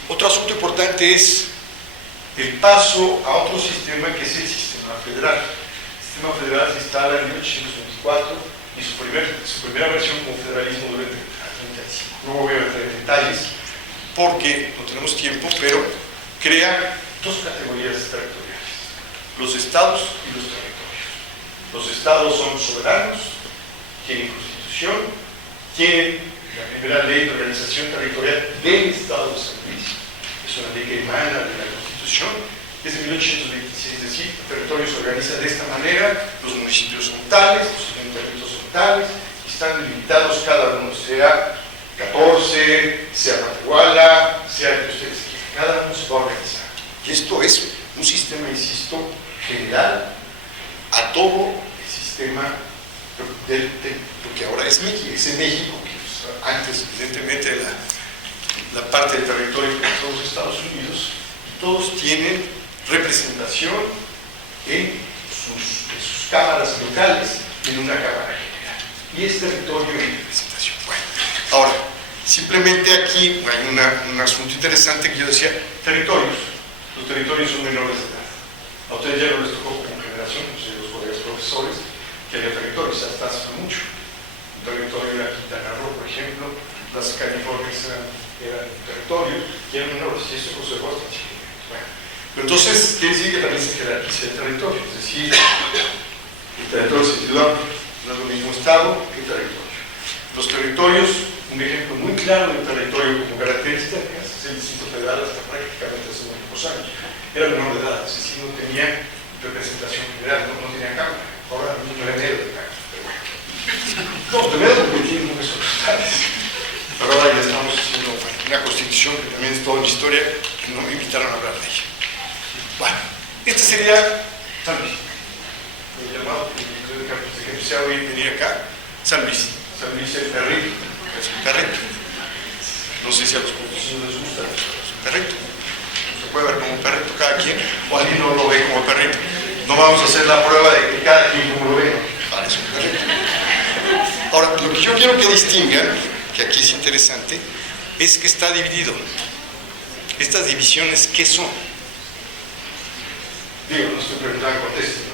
Otro asunto importante es el paso a otro sistema que es el sistema federal. El sistema federal se instala en 1824 y su primera versión como federalismo dura 35. No voy a entrar en detalles porque no tenemos tiempo, pero crea dos categorías territoriales: los estados y los territorios. Los estados son soberanos, tienen constitución, tienen la primera ley de organización territorial del Estado de San Luis, es una ley que emana de la Constitución, es de 1826, es decir, el territorio se organiza de esta manera, los municipios son tales, los ayuntamientos son tales, y están delimitados cada uno, sea 14, sea Matehuala, sea el que ustedes quieran, cada uno se va a organizar. Y esto es un sistema, insisto, general a todo el sistema porque ahora es México, que antes evidentemente la parte del territorio de todos los Estados Unidos, todos tienen representación en sus cámaras locales en una cámara general. Y es territorio y representación. Bueno, ahora, simplemente aquí hay un asunto interesante que yo decía, territorios. Los territorios son menores de edad. A ustedes ya no les tocó como generación, los colegas profesores, que había territorios hasta hace mucho. Un territorio era Quintana Roo, por ejemplo, las Californias eran un territorio, y eran menores, y eso conservó hasta Chile. Bueno, pero entonces quiere decir que también se jerarquiza el territorio, es decir, el territorio se titula, no es lo mismo estado que territorio. Los territorios, un ejemplo muy claro del territorio como característica, es el Distrito Federal hasta prácticamente hace muy pocos años. Era menor de edad, es decir, no tenía representación general, no tenía cámara. Ahora no hay medio de cámara, pero bueno. No, de medio porque tiene números totales. Pero ahora ya estamos haciendo una constitución que también es toda una historia que no me invitaron a hablar de ella. Bueno, este sería San Luis. El llamado que quisiera hoy venir acá, San Luis. San Luis el perrito. Es un perrito. No sé si a los profesores les gusta. Es un perrito. Se puede ver como un perrito cada quien, o alguien no lo ve como perrito. No vamos a hacer la prueba de que cada quien como lo ve. Parece un perrito. Ahora, lo que yo quiero que distingan, que aquí es interesante, es que está dividido. Estas divisiones, ¿qué son? Digo, no estoy preguntando, contesten,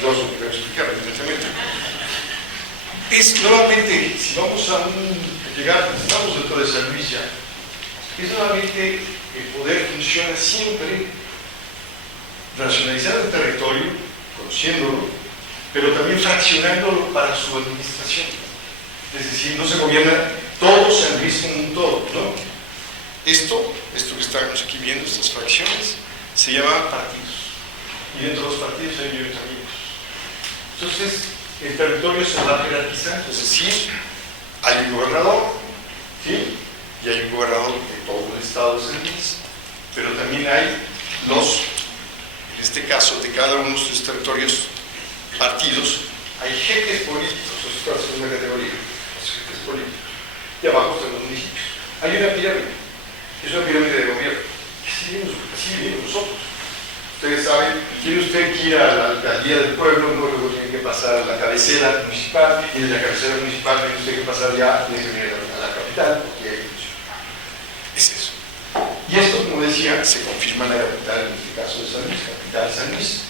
yo os lo quiero explicar, evidentemente. Es nuevamente, si vamos a llegar, estamos dentro de San Luis ya, es nuevamente el poder funciona siempre racionalizando el territorio, conociéndolo, pero también fraccionándolo para su administración. Es decir, no se gobierna todo San Luis como un todo, ¿no? Esto que estamos aquí viendo, estas fracciones, se llaman partidos. Y dentro de los partidos hay ayuntamientos. Entonces, el territorio se va jerarquizando, es decir, hay un gobernador, ¿sí? Y hay un gobernador de todo el estado de San Luis, pero también hay en este caso, de cada uno de estos territorios, partidos, hay jefes políticos, eso es la segunda categoría, los jefes políticos, y abajo están los municipios. Hay una pirámide, es una pirámide de gobierno, así vivimos nosotros. Ustedes saben, tiene usted que ir a la alcaldía del pueblo, luego tiene que pasar a la cabecera municipal, y de la cabecera municipal tiene usted que pasar ya, tiene que venir a la capital, porque hay es eso. Y esto, como decía, se confirma en la capital, en este caso de San Luis, capital de San Luis.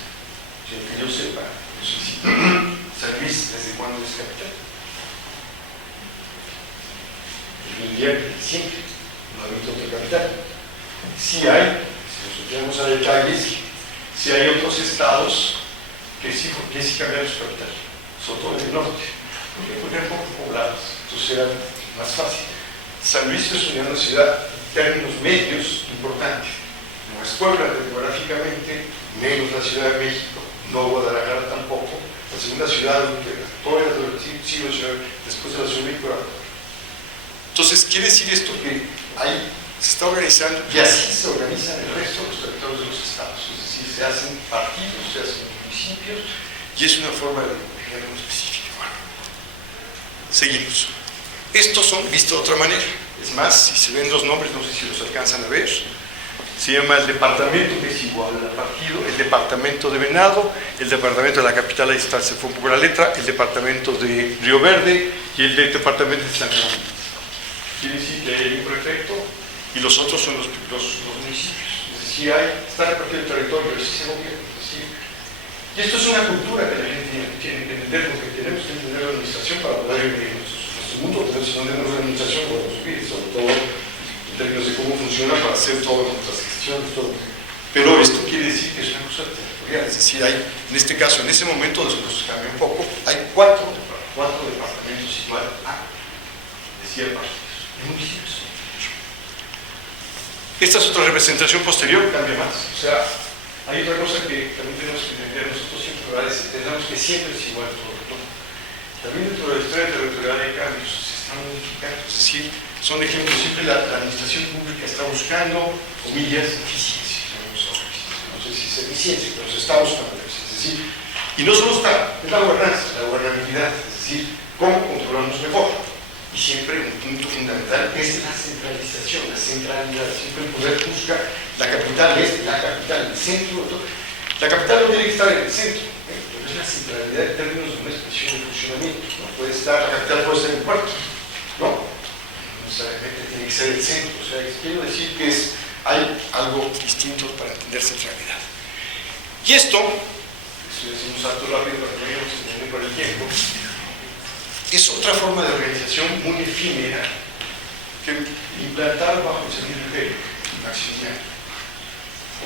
Que yo sepa, eso sí. San Luis, ¿desde cuándo es capital? Siempre, no hay otra capital. Sí hay, si nos metemos a detalles, sí hay otros estados que sí cambiaron su capital, sobre todo en el norte, porque eran poco poblados, entonces era más fácil. San Luis es una ciudad en términos medios importante. No es Puebla demográficamente, menos la Ciudad de México, no Guadalajara tampoco. La segunda ciudad de todo el siglo XIX, después de la Ciudad de México. Entonces, quiere decir esto que ahí se está organizando, y así se organizan el resto de los territorios de los estados. Es decir, se hacen partidos, se hacen municipios, y es una forma de gobierno específica. Bueno, seguimos. Estos son vistos de otra manera. Es más, si se ven los nombres, no sé si los alcanzan a ver. Se llama el departamento, que es igual al partido, el departamento de Venado, el departamento de la capital, ahí está, se fue un poco la letra, el departamento de Río Verde y el departamento de San Juan. Quiere decir que hay un prefecto y los otros son los municipios. Es decir, está repartido el territorio, así se gobierna. Y esto es una cultura que la gente tiene que entender, porque tenemos que entender la administración para poder vivir mundo, pero si no tenemos organización podemos vivir, sobre todo en términos de cómo funciona para hacer todas nuestras gestiones, todo. Pero esto quiere decir que es una cosa territorial, es decir, hay, en este caso, en ese momento, después cambia un poco, hay cuatro departamentos igual a, decía, partidos, y municipios. Esta es otra representación posterior, cambia más, o sea, Hay otra cosa que también tenemos que entender nosotros siempre, ¿verdad? Pensamos que siempre es igual todo, ¿no? También dentro de la historia territorial hay cambios, se están modificando, es decir, son ejemplos, siempre la administración pública está buscando, comillas, eficiencia, no sé si es eficiencia, pero se está buscando, es decir, y no solo está, es la gobernanza, la gobernabilidad, es decir, cómo controlamos mejor. Y siempre un punto fundamental es la centralización, la centralidad. Siempre el poder busca la capital la capital, el centro de todo. La capital no tiene que estar en el centro, pero es la centralidad en términos de una expresión de funcionamiento. No puede estar, la capital puede ser el puerto, no necesariamente tiene que ser el centro. O sea, quiero decir que hay algo distinto para entender centralidad. Y esto, si decimos salto rápido para que no se entienda por el tiempo, es otra forma de organización muy efímera que implantar bajo el sentido imperio, Maximiliano.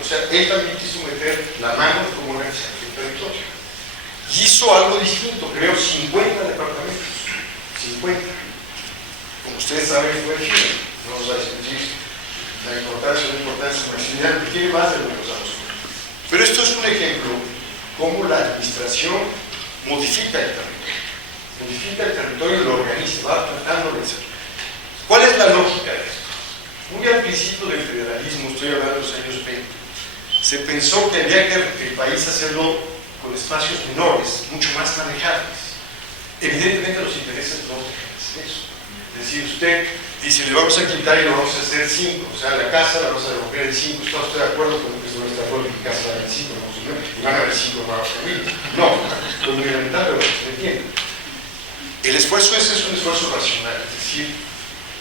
O sea, él también quiso meter la mano como organización del territorio. Y hizo algo distinto, creó 50 departamentos. 50. Como ustedes saben, fue efímero. No vamos a discutir la importancia o la importancia de Maximiliano, que tiene más de lo que nos damos cuenta. Pero esto es un ejemplo cómo la administración modifica el territorio. Modifica el territorio y lo organiza, va tratando de organizar. ¿Cuál es la lógica de esto? Muy al principio del federalismo, estoy hablando de los años 20, se pensó que había que el país hacerlo con espacios menores, mucho más manejables. Evidentemente los intereses no dejan de hacer eso. Es decir, usted dice, le vamos a quitar y lo vamos a hacer 5, o sea, la casa la vamos a romper en 5, ¿está usted de acuerdo con lo que es nuestra política? Casa va en 5, no, señor, y van a haber 5 nuevas familias. No, lo muy lamentable, lo que se entiende. El esfuerzo ese es un esfuerzo racional, es decir,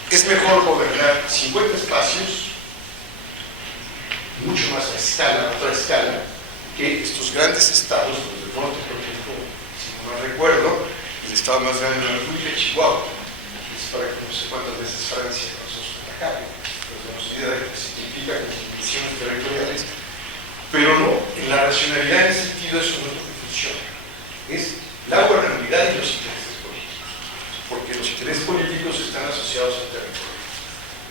es mejor gobernar 50 espacios, mucho más a escala, otra escala, que estos grandes estados, los del norte, por ejemplo, si no mal recuerdo, el estado más grande de la República, Chihuahua, es para que no sé cuántas veces Francia nosotros atacamos, pero tenemos idea de lo que significa con divisiones territoriales, pero no, en la racionalidad en ese sentido eso no es lo que funciona, es la gobernabilidad y los intereses. Porque los intereses políticos están asociados al territorio.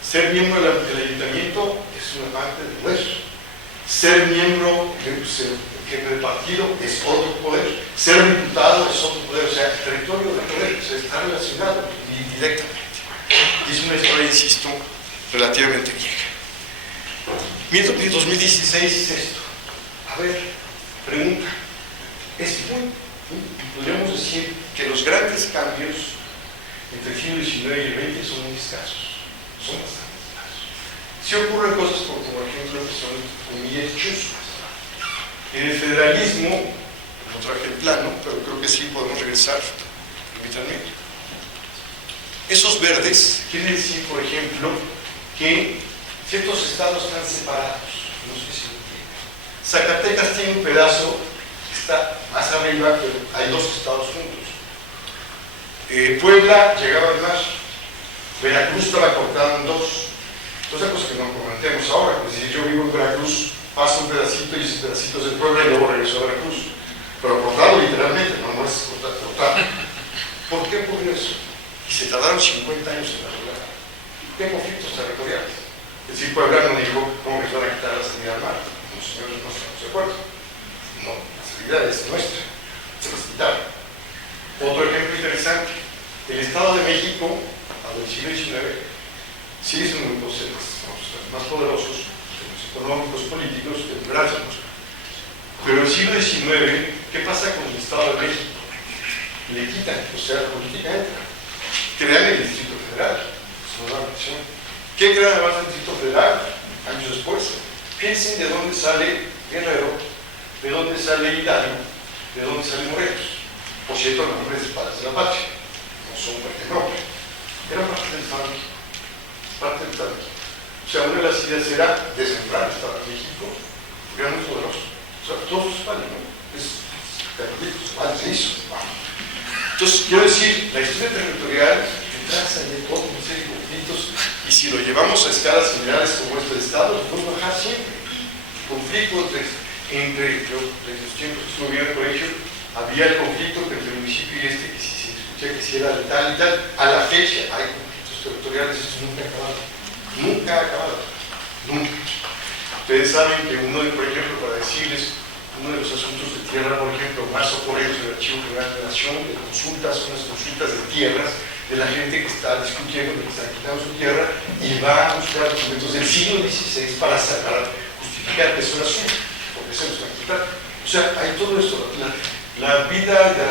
Ser miembro del ayuntamiento es una parte del poder. Ser miembro del partido es otro poder. Ser diputado es otro poder. O sea, el territorio del poder está relacionado directamente. Y es una historia, insisto, relativamente vieja. 2016 es esto. A ver, pregunta. Podríamos decir que los grandes cambios entre el siglo XIX y el XX son muy escasos, son bastante escasos. Sí ocurren cosas como por ejemplo que son comillas chuscas. En el federalismo, no traje el plano, pero creo que sí podemos regresar, permítanme. Esos verdes quieren decir, por ejemplo, que ciertos estados están separados, no sé si lo entienden. Zacatecas tiene un pedazo que está más arriba, pero hay dos estados juntos. Puebla llegaba al mar, Veracruz estaba cortada en dos. Entonces, cosa que no comentemos ahora, pues si yo vivo en Veracruz, paso un pedacito y ese pedacito es de Puebla y luego regreso a Veracruz. Pero cortado literalmente, no es cortado. ¿Por qué ocurrió eso? Y se tardaron 50 años en arreglar. ¿Qué conflictos territoriales? Es decir, Puebla no dijo cómo me van a quitar la salida al mar. Los señores no estamos de acuerdo. No, la salida es nuestra. Se las quitaron. Otro ejemplo interesante, el Estado de México, al del siglo XIX, sigue siendo muy más poderosos, los económicos, políticos, democráticos. Pero en el siglo XIX, ¿qué pasa con el Estado de México? Le quitan, o sea, la política entra. Crean el Distrito Federal. ¿Qué crean además del Distrito Federal? Años después. Piensen de dónde sale Guerrero, de dónde sale Hidalgo, de dónde sale Morelos. Por cierto, los nombres de padres de la patria no son parte propia, era parte del Estado de México. Parte del Estado de México. O sea, una de las ideas era descentrar el Estado de México, porque era muy poderoso. O sea, todos los españoles, ¿no? Es terrible, se hizo. Entonces, quiero decir, la historia territorial traza de toda una serie de conflictos, y si lo llevamos a escalas similares como este de Estado, lo podemos bajar siempre. El conflicto entre los tiempos que estuve viendo en el colegio, había el conflicto entre el municipio y que si se escucha que si era de tal y tal, a la fecha hay conflictos territoriales, esto nunca ha acabado. Nunca ha acabado. Nunca. Ustedes saben que por ejemplo, para decirles, uno de los asuntos de tierra, por ejemplo, más ocurridos en el Archivo General de la Nación, de consultas, son las consultas de tierras, de la gente que está discutiendo, que está quitando su tierra, y va a buscar documentos del siglo XVI para justificar que eso era suyo, porque se los va a quitar. O sea, hay todo esto. La vida de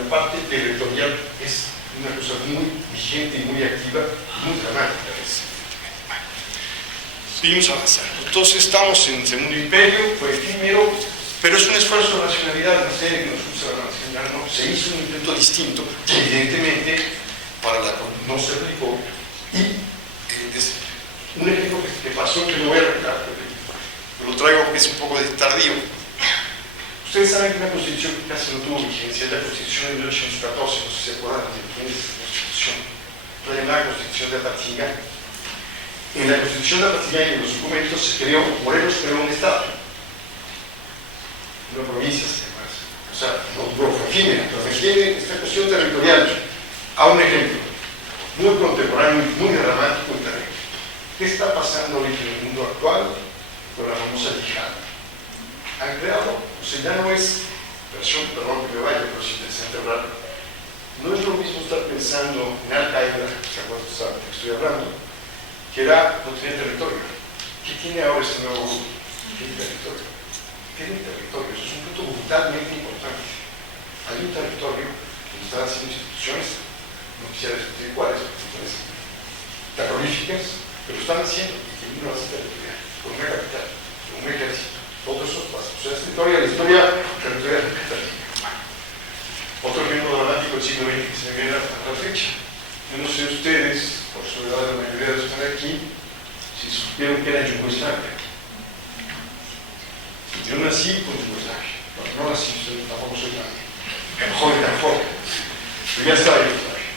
la parte territorial es una cosa muy vigente y muy activa, muy dramática. Seguimos avanzando. Entonces estamos en el Segundo Imperio, fue efímero, pero es un esfuerzo de racionalidad, no sé, que nos gusta la racionalidad, no, se hizo un intento distinto, que evidentemente no se aplicó, y es un ejemplo que pasó, que no voy a arreglar, pero lo traigo que es un poco de tardío. Ustedes saben que una constitución que casi no tuvo vigencia es la constitución de 1814, no sé si se acuerdan de quién es esa constitución, la llamada constitución de Apatzingán. En la Constitución de Apatzingán y en los documentos se creó, Morelos creó un Estado, una provincia, además. O sea, no fue efímera, pero requiere esta cuestión territorial. A un ejemplo muy contemporáneo y muy dramático y terrible. ¿Qué está pasando ahorita en el mundo actual con la famosa yihad? Han creado, o sea, ya no es, perdón que me vaya, pero es interesante hablar, no es lo mismo estar pensando en Al-Qaeda, ¿se acuerdan de que estoy hablando? Que no tenía territorio. ¿Qué tiene ahora este nuevo grupo? Tiene territorio. Tiene territorio. Eso es un punto brutalmente importante. Hay un territorio donde están haciendo instituciones, no quisiera discutir cuáles, instituciones terroríficas, pero están haciendo y tienen una base territorial, con una capital, con un ejército. Todo eso pasa. O sea, la historia territorial es católica. Otro ejemplo dramático del siglo XX que se me viene a la fecha. Yo no sé ustedes, por sobre la mayoría de los que están aquí, si supieron que era Yugoslavia. Yo nací con Yugoslavia. Bueno, no nací, tampoco soy tan joven, pero ya estaba Yugoslavia.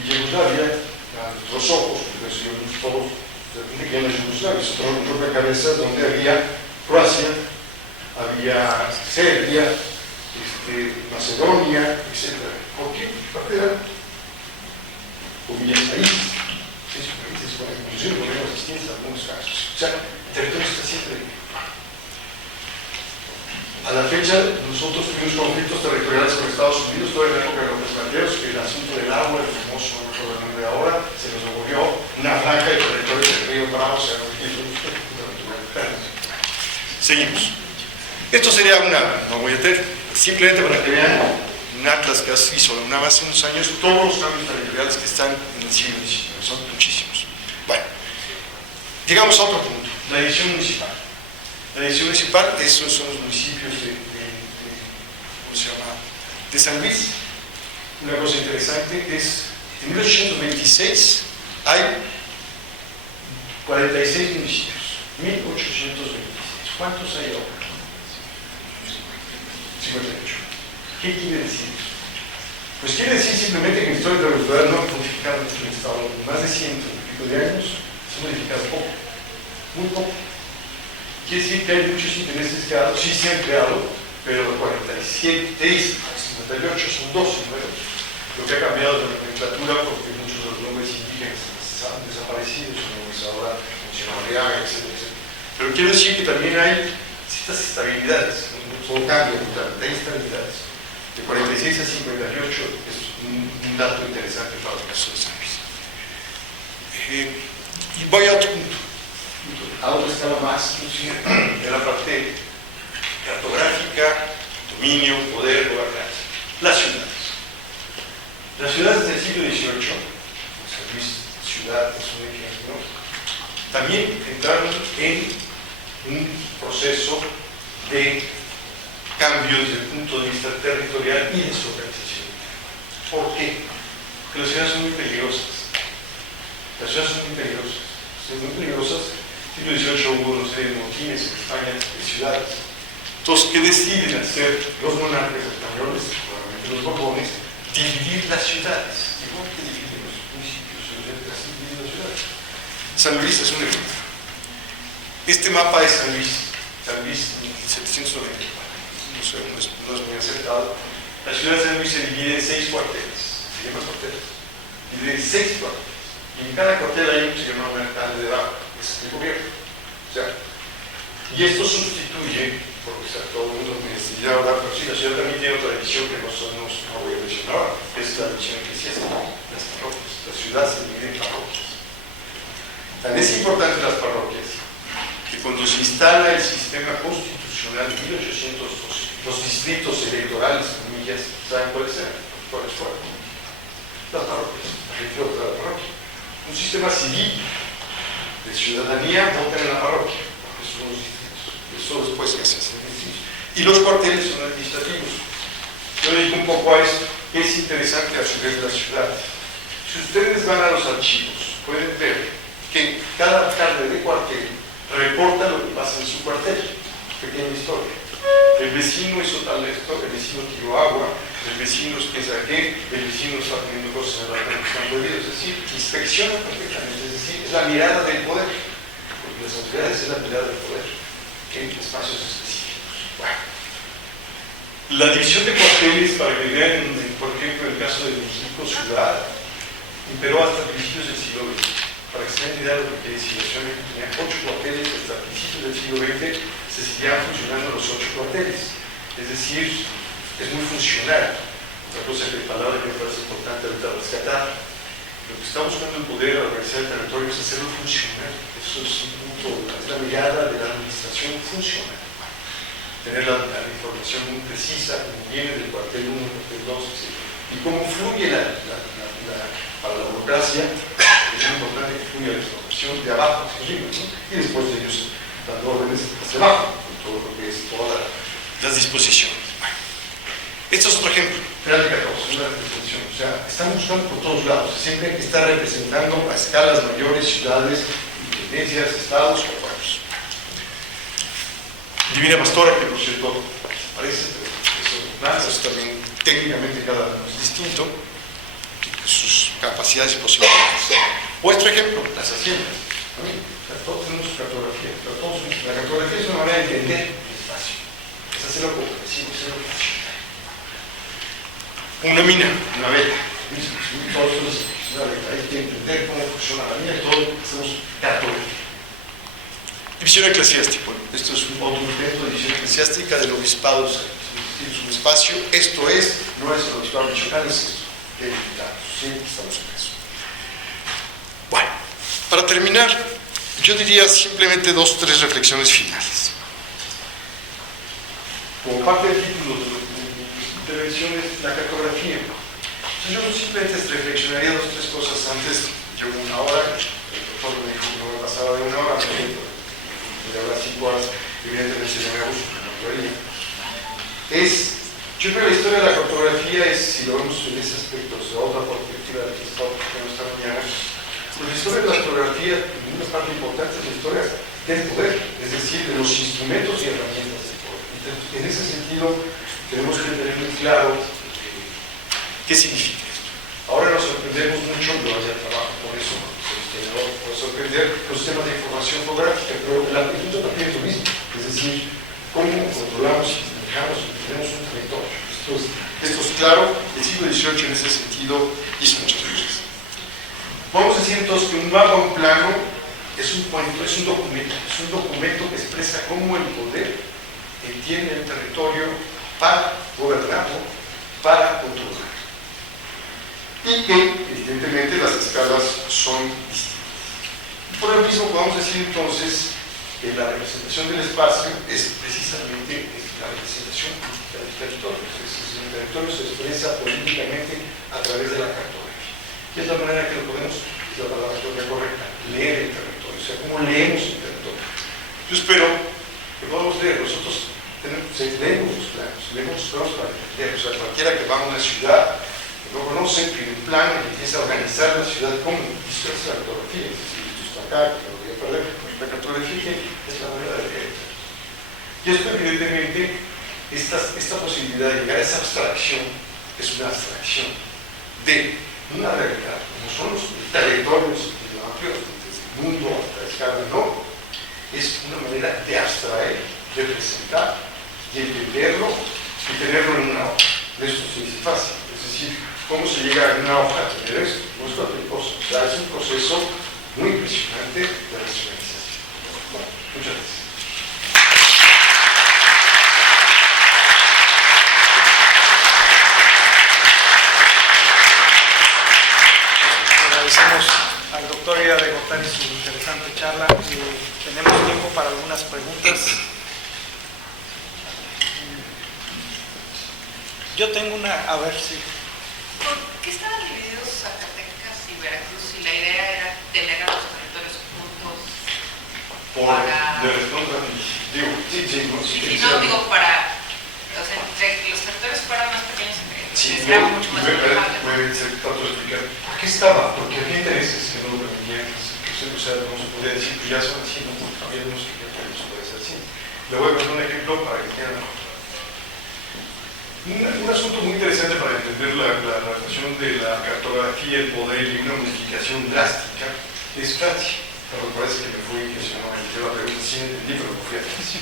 Y Yugoslavia, a nuestros ojos, porque eso yo todos, de que era Yugoslavia, es otra rompecabezas donde había Croacia, había Serbia, Macedonia, etc. ¿Por qué? Parte eran comillas países, esos países, inclusive gobiernos distintos en algunos casos. O sea, el territorio está siempre. A la fecha, nosotros tuvimos conflictos territoriales con Estados Unidos, toda en la época de López Mateos, que el asunto del agua, el famoso, no recuerdo el nombre de ahora, se nos devolvió una franja de territorio del río Bravo, o sea, seguimos. Esto sería no voy a tener, simplemente para que vean un atlas que hizo la UNAM hace unos años, todos los cambios territoriales que están en el siglo XIX, son muchísimos. Bueno, llegamos a otro punto, la edición municipal. La edición municipal, esos son los municipios ¿cómo se llama? De San Luis. Una cosa interesante es, en 1826 hay 46 municipios, 1826. ¿Cuántos hay ahora? 58. ¿Qué quiere decir eso? Pues quiere decir simplemente que en la historia de la ciudad no han modificado nuestro estado. Más de 100 y pico de años se ha modificado poco, muy poco. Quiere decir que hay muchos intereses creados, sí se han creado, pero de 47 a 58 son 12 nuevos. Lo que ha cambiado de la nomenclatura porque muchos de los nombres indígenas han desaparecido, son nombres ahora funcionalidad, etc. Pero quiero decir que también hay ciertas estabilidades, son cambios, hay estabilidades. De 46 a 58 es un dato interesante para el caso de San Luis. Y voy a otro punto. Ahora estaba más en la parte cartográfica, dominio, poder, gobernanza. Las ciudades. Las ciudades del siglo XVIII, San Luis ciudad es un ejemplo, también entraron en un proceso de cambio desde el punto de vista territorial y de su organización. ¿Por qué? Porque las ciudades son muy peligrosas. Las ciudades son muy peligrosas. Son muy peligrosas. En el siglo XVIII hubo una serie de motines en España de ciudades. Entonces, ¿qué deciden hacer los monarcas españoles, probablemente los borbones? Dividir las ciudades. Igual que dividen los municipios, así dividen las ciudades. San Luis es un ejemplo. Este mapa de San Luis 1794. No es muy acertado. La ciudad de San Luis se divide en 6 cuarteles. Se llama cuarteles. Divide en 6 cuarteles. Y en cada cuartel hay un que se llama un alcalde de abajo. es el gobierno. O sea, y esto sustituye, porque todo el mundo me dice, ahora, pero sí, la ciudad también tiene otra división que no voy a mencionar ahora, es la división eclesiástica, las parroquias. La ciudad se divide en parroquias. Tan es importante las parroquias que cuando se instala el sistema constitucional de 1812, los distritos electorales, comillas, ¿saben cuáles eran? ¿Cuáles fueron? Las parroquias, la gente vota en la parroquia. Un sistema civil de ciudadanía vota en la parroquia, porque son los distritos. Eso después se hace distritos. Y los cuarteles son administrativos. Yo dedico un poco a esto. Es interesante a su vez la ciudad. Si ustedes van a los archivos, pueden ver que cada alcalde de cuartel reporta lo que pasa en su cuartel. Pequeña historia. El vecino hizo tal esto, el vecino tiró agua, el vecino piensa que, el vecino está poniendo cosas en la red que están prohibidas. Es decir, inspecciona perfectamente, es decir, es la mirada del poder. Porque las autoridades es la mirada del poder en espacios específicos. Bueno. La división de cuarteles, para que vean, por ejemplo, el caso de México Ciudad, imperó hasta principios del siglo XX. Para que se den idea de lo que quiere decir, la Ciudad de México tenía 8 cuarteles, hasta principios del siglo XX se seguían funcionando los 8 cuarteles. Es decir, es muy funcional. Otra cosa que palabra que me parece importante ahorita rescatar. Lo que está buscando el poder al organizar el territorio es hacerlo funcional. Eso es un punto, es la mirada de la administración funcional. Tener la información muy precisa, como viene del cuartel 1, cuartel 2, etc. Y cómo fluye para la burocracia, es muy importante que fluya la información de abajo hacia arriba, ¿no? Y después de ellos dando órdenes hacia abajo, con todo lo que es todas las disposiciones. Bueno, esto es otro ejemplo, Real de 14, una disposición. O sea, están buscando por todos lados, siempre está representando a escalas mayores, ciudades, intendencias, estados, pueblos. Divina Pastora, que por cierto parece, pero eso también técnicamente cada uno es distinto, sus capacidades y posibilidades. Otro ejemplo, las haciendas. Todos tenemos su cartografía, pero la cartografía es una manera de entender el espacio, es hacerlo comprensivo, hacerlo funcional. Una mina, una vela, todo esto es una vela, hay que entender cómo funciona la mina y todo hacemos cartografía. División eclesiástica. Bueno, esto es otro ejemplo de división eclesiástica del obispado. Es un espacio, esto es, no es el obispado michoacán, es esto, que siempre estamos en eso. Bueno, para terminar, yo diría simplemente 2 o 3 reflexiones finales. Como parte del título de mis intervenciones, la cartografía. Yo simplemente reflexionaría 2 o 3 cosas antes. Llevo 1 hora, el doctor me dijo que no me pasaba de 1 hora, de ahora 5 horas, evidentemente se me gusta la teoría. Yo creo que la historia de la cartografía es, si lo vemos en ese aspecto, desde otra perspectiva del que está mañana, pues la historia de la cartografía, una parte importante de la historia del poder, es decir, de los instrumentos y herramientas del poder. Entonces, en ese sentido, tenemos que tener muy claro qué significa esto. Ahora nos sorprendemos mucho, yo haya trabajo por eso, por sorprender los sistemas de información geográfica, pero la pregunta también es lo mismo, es decir, cómo controlamos y manejamos y tenemos un territorio. Esto es claro, el siglo XVIII en ese sentido hizo muchas cosas. Vamos a decir entonces que un mapa, un plano, es un documento que expresa cómo el poder entiende el territorio para gobernarlo, para controlarlo. Y que, evidentemente, las escalas son distintas. Por lo mismo, podemos decir entonces que la representación del espacio es precisamente la representación política del territorio. El territorio se expresa políticamente a través de la cartografía. Y es la manera que lo podemos, es la palabra correcta, leer el territorio, o sea, cómo leemos el territorio. Yo espero que podamos leer, nosotros leemos los planos, leemos los planos para entender, o sea, cualquiera que va a una ciudad, que no conoce, pide un plan y empieza a organizar la ciudad como dispersa la cartografía, es decir, esto está acá, que lo voy a perder, la cartografía es la manera de leer. Y esto evidentemente, esta posibilidad de llegar a esa abstracción es una abstracción de una realidad, como son los territorios amplios, desde el mundo hasta la escala no, es una manera de abstraer, de presentar y entenderlo y tenerlo en una hoja. Esto se dice fácil, es decir, cómo se llega a una hoja a tener esto, no es cualquier cosa, o sea, es un proceso muy impresionante de racionalización. Muchas gracias. Agradecemos al doctor Ida de Gortari su interesante charla. Tenemos tiempo para algunas preguntas. Yo tengo una, a ver si... ¿Por qué estaban divididos Zacatecas y Veracruz si la idea era tener a los territorios juntos? De respuesta, digo, digo para, o sea, entre los territorios fueran más pequeños, era mucho más trato de explicar. ¿Por qué estaba? Porque había intereses que no lo permitían. O sea, no se podía decir, pues ya son así, no, había unos que ya no se puede ser así. Le voy a poner un ejemplo para que quede mejor. Un asunto muy interesante para entender la relación de la cartografía, el poder y una modificación drástica es Francia. Pero me parece que me fui impresionado. Yo la pregunta sí entendí, pero me fui a Francia.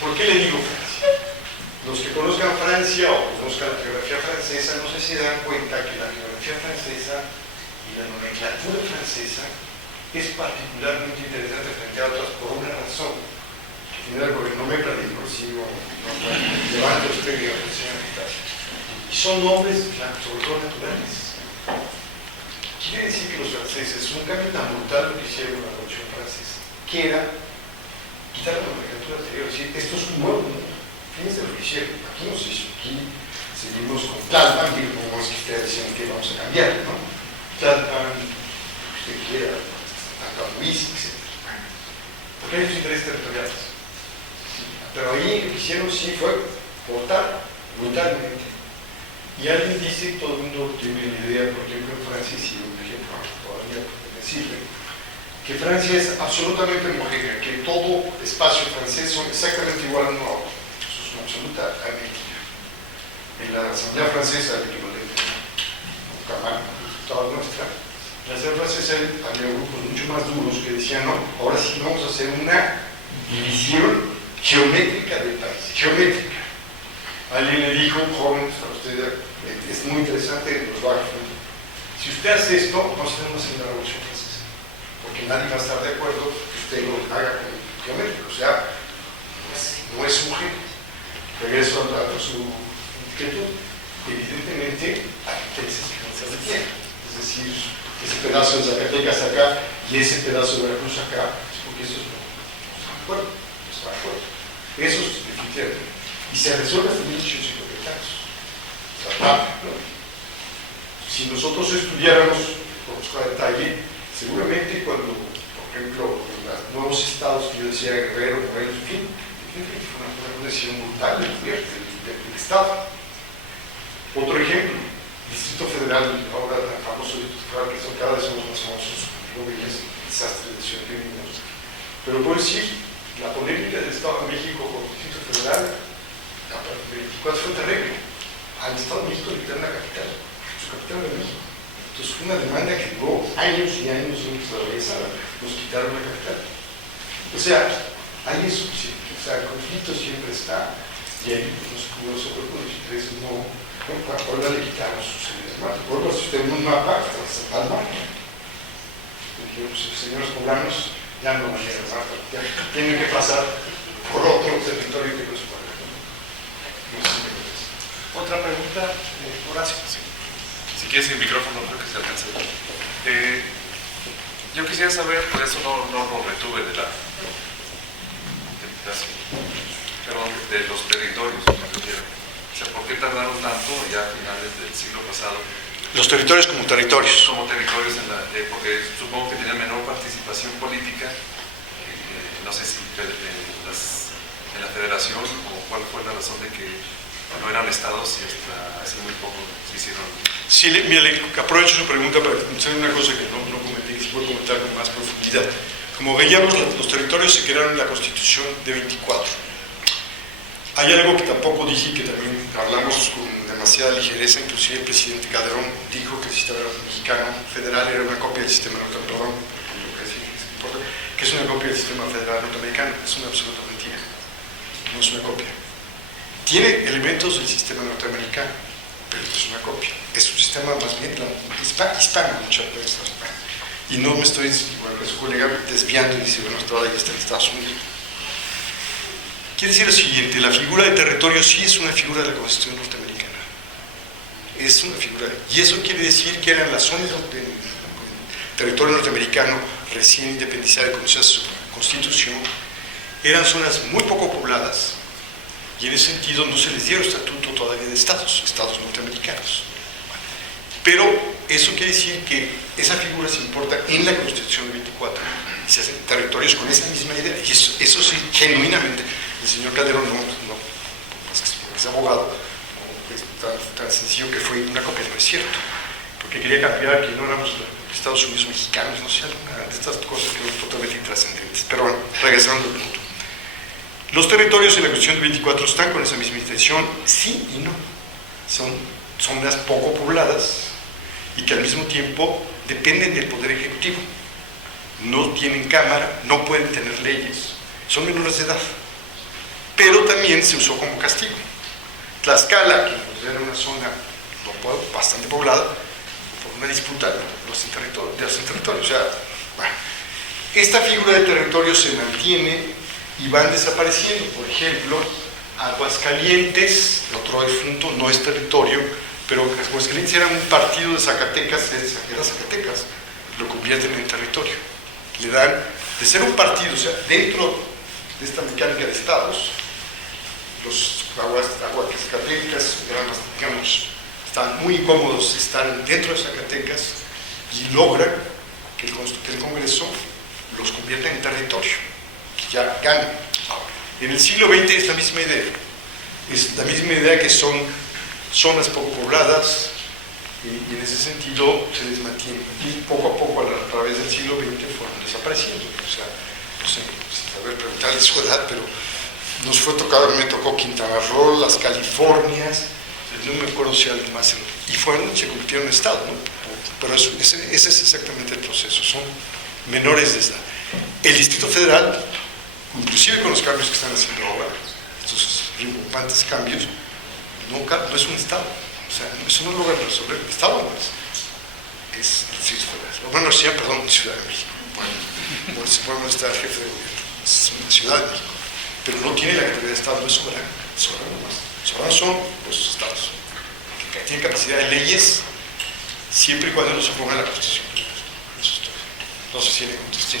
¿Por qué le digo Francia? Los que conozcan Francia o conozcan la geografía francesa no sé si dan cuenta que la geografía francesa y la nomenclatura francesa es particularmente interesante frente a otras por una razón. Porque no me perdí, por si no levanto usted y y son nombres, sobre todo naturales. Quiere decir que los franceses, un cambio tan brutal que hicieron con la Revolución Francesa, que era quitar la nomenclatura anterior, es decir, esto es un nuevo mundo. Fíjense lo que hicieron, aquí no se hizo, aquí seguimos con Tlalpan, que como es que ustedes decían que vamos a cambiar, ¿no? Tlalpan, lo que usted quiera, Santa Luis, etc. Porque hay los intereses territoriales. Pero ahí lo que hicieron sí fue cortar brutalmente. Y alguien dice, todo el mundo tiene la idea, por ejemplo, en Francia, y un ejemplo todavía me sirve, que Francia es absolutamente homogénea, que todo espacio francés son exactamente igual a uno a otro. Eso es una absoluta mentira. En la Asamblea Francesa, el equivalente a Camargo, toda nuestra, en la Asamblea Francesa había grupos mucho más duros que decían, no, ahora sí vamos a hacer una división geométrica del país, geométrica. Alguien le dijo, joven, para usted es muy interesante, los bajos. Si usted hace esto, no se va a hacer una revolución francesa, porque nadie va a estar de acuerdo que usted lo haga con geométrico, o sea, no es un género. Regreso a su inquietud. Evidentemente, hay intereses que no se requieren. Es decir, ese pedazo de Zacatecas acá y ese pedazo de Veracruz acá, es porque eso no está de acuerdo. Está de acuerdo. Eso es definitivamente. Y se resuelve en 1850 años. ¿No? Si nosotros estudiáramos con detalle, seguramente cuando, por ejemplo, en los nuevos estados que yo decía, Guerrero, Morelos, en fin, fue una decisión brutal del gobierno, del Estado. Otro ejemplo, el Distrito Federal, ahora tan famoso Distrito Federal, que son cada vez somos más famosos, no veías desastres de ciudad que vivimos. Pero puedo decir, la polémica del Estado de México con el Distrito Federal, el 24 fue terrible. Al Estado de México le quitaron la capital, su capital de México. Entonces fue una demanda que duró años y años en que se regresaba. Nos quitaron la capital. O sea, hay eso, o sea, el conflicto siempre está, y ahí no se cubrió sobre los intereses, no. A Puebla le quitamos sus señores más. Puebla, si usted en un mapa, está al mar. Dijimos, los señores poblanos ya no van a llegar al mar, ya tienen que pasar por otro territorio que no es pueblo. No sé si me contesta. Otra pregunta, Horacio. Si quieres el micrófono, creo que se alcanza. Yo quisiera saber, por eso no lo retuve de los territorios, me refiero. O sea, ¿por qué tardaron tanto ya a finales del siglo pasado? Los territorios como territorios. Como territorios, porque supongo que tenían menor participación política, no sé si en la federación, o cuál fue la razón de que no eran estados y hasta hace muy poco se hicieron. Sí, mire, aprovecho su pregunta para hacer una cosa que no comenté, que se puede comentar con más profundidad. Como veíamos, los territorios se crearon en la Constitución de 24. Hay algo que tampoco dije, que también hablamos con demasiada ligereza, inclusive el presidente Calderón dijo que el sistema mexicano federal era una copia del sistema norteamericano, que es una copia del sistema federal norteamericano. Es una absoluta mentira, no es una copia. Tiene elementos del sistema norteamericano, pero es una copia. Es un sistema más bien hispano muchas veces. y no me estoy, igual que su colega, desviando y dice, bueno, hasta ahora ya está en Estados Unidos. Quiere decir lo siguiente, la figura de territorio sí es una figura de la Constitución norteamericana. Es una figura, y eso quiere decir que eran las zonas del territorio norteamericano recién independizado y conocida su Constitución, eran zonas muy poco pobladas, y en ese sentido no se les dieron estatuto todavía de estados norteamericanos. Pero eso quiere decir que esa figura se importa en la Constitución del 24 y se hacen territorios con esa misma idea. Y eso sí, genuinamente, el señor Calderón no es abogado, es tan sencillo que fue una copia, no es cierto, porque quería cambiar que no éramos Estados Unidos mexicanos, no sé, alguna de estas cosas que son totalmente intrascendentes. Pero bueno, regresando al punto. Los territorios en la Constitución del 24 están con esa misma intención, sí y no. Son zonas poco pobladas y que al mismo tiempo dependen del Poder Ejecutivo. No tienen cámara, no pueden tener leyes, son menores de edad. Pero también se usó como castigo. Tlaxcala, que pues, era una zona bastante poblada, por una disputa de los territorios. O sea, bueno, esta figura de territorio se mantiene y van desapareciendo. Por ejemplo, Aguascalientes, otro difunto, no es territorio, pero Aguascalientes era un partido de Zacatecas, era Zacatecas, lo convierten en territorio. Le dan, de ser un partido, o sea, dentro de esta mecánica de estados, los Aguascalientes eran, digamos, estaban muy incómodos de estar dentro de Zacatecas y logran que el Congreso los convierta en territorio, que ya ganan. En el siglo XX es la misma idea, que son zonas poco pobladas y en ese sentido se les mantiene. Y poco a poco a través del siglo XX fueron desapareciendo. O sea, no sé, sin saber preguntarle su edad, pero nos fue tocado, me tocó Quintana Roo, las Californias, no me acuerdo si alguien más, y se convirtieron en estado, ¿no? Pero ese es exactamente el proceso, son menores de edad. El Distrito Federal, inclusive con los cambios que están haciendo ahora, estos rimbombantes cambios, no es un estado, o sea, eso no logra resolver el estado, no es el Distrito Federal. Bueno, sí, perdón, Ciudad de México, bueno, se puede estar jefe de gobierno, es una Ciudad de México, pero no tiene la categoría de estado, no es soberano, soberanos son los estados, que tienen capacidad de leyes siempre y cuando no se ponga la Constitución. Eso es todo. No sé si le contesté.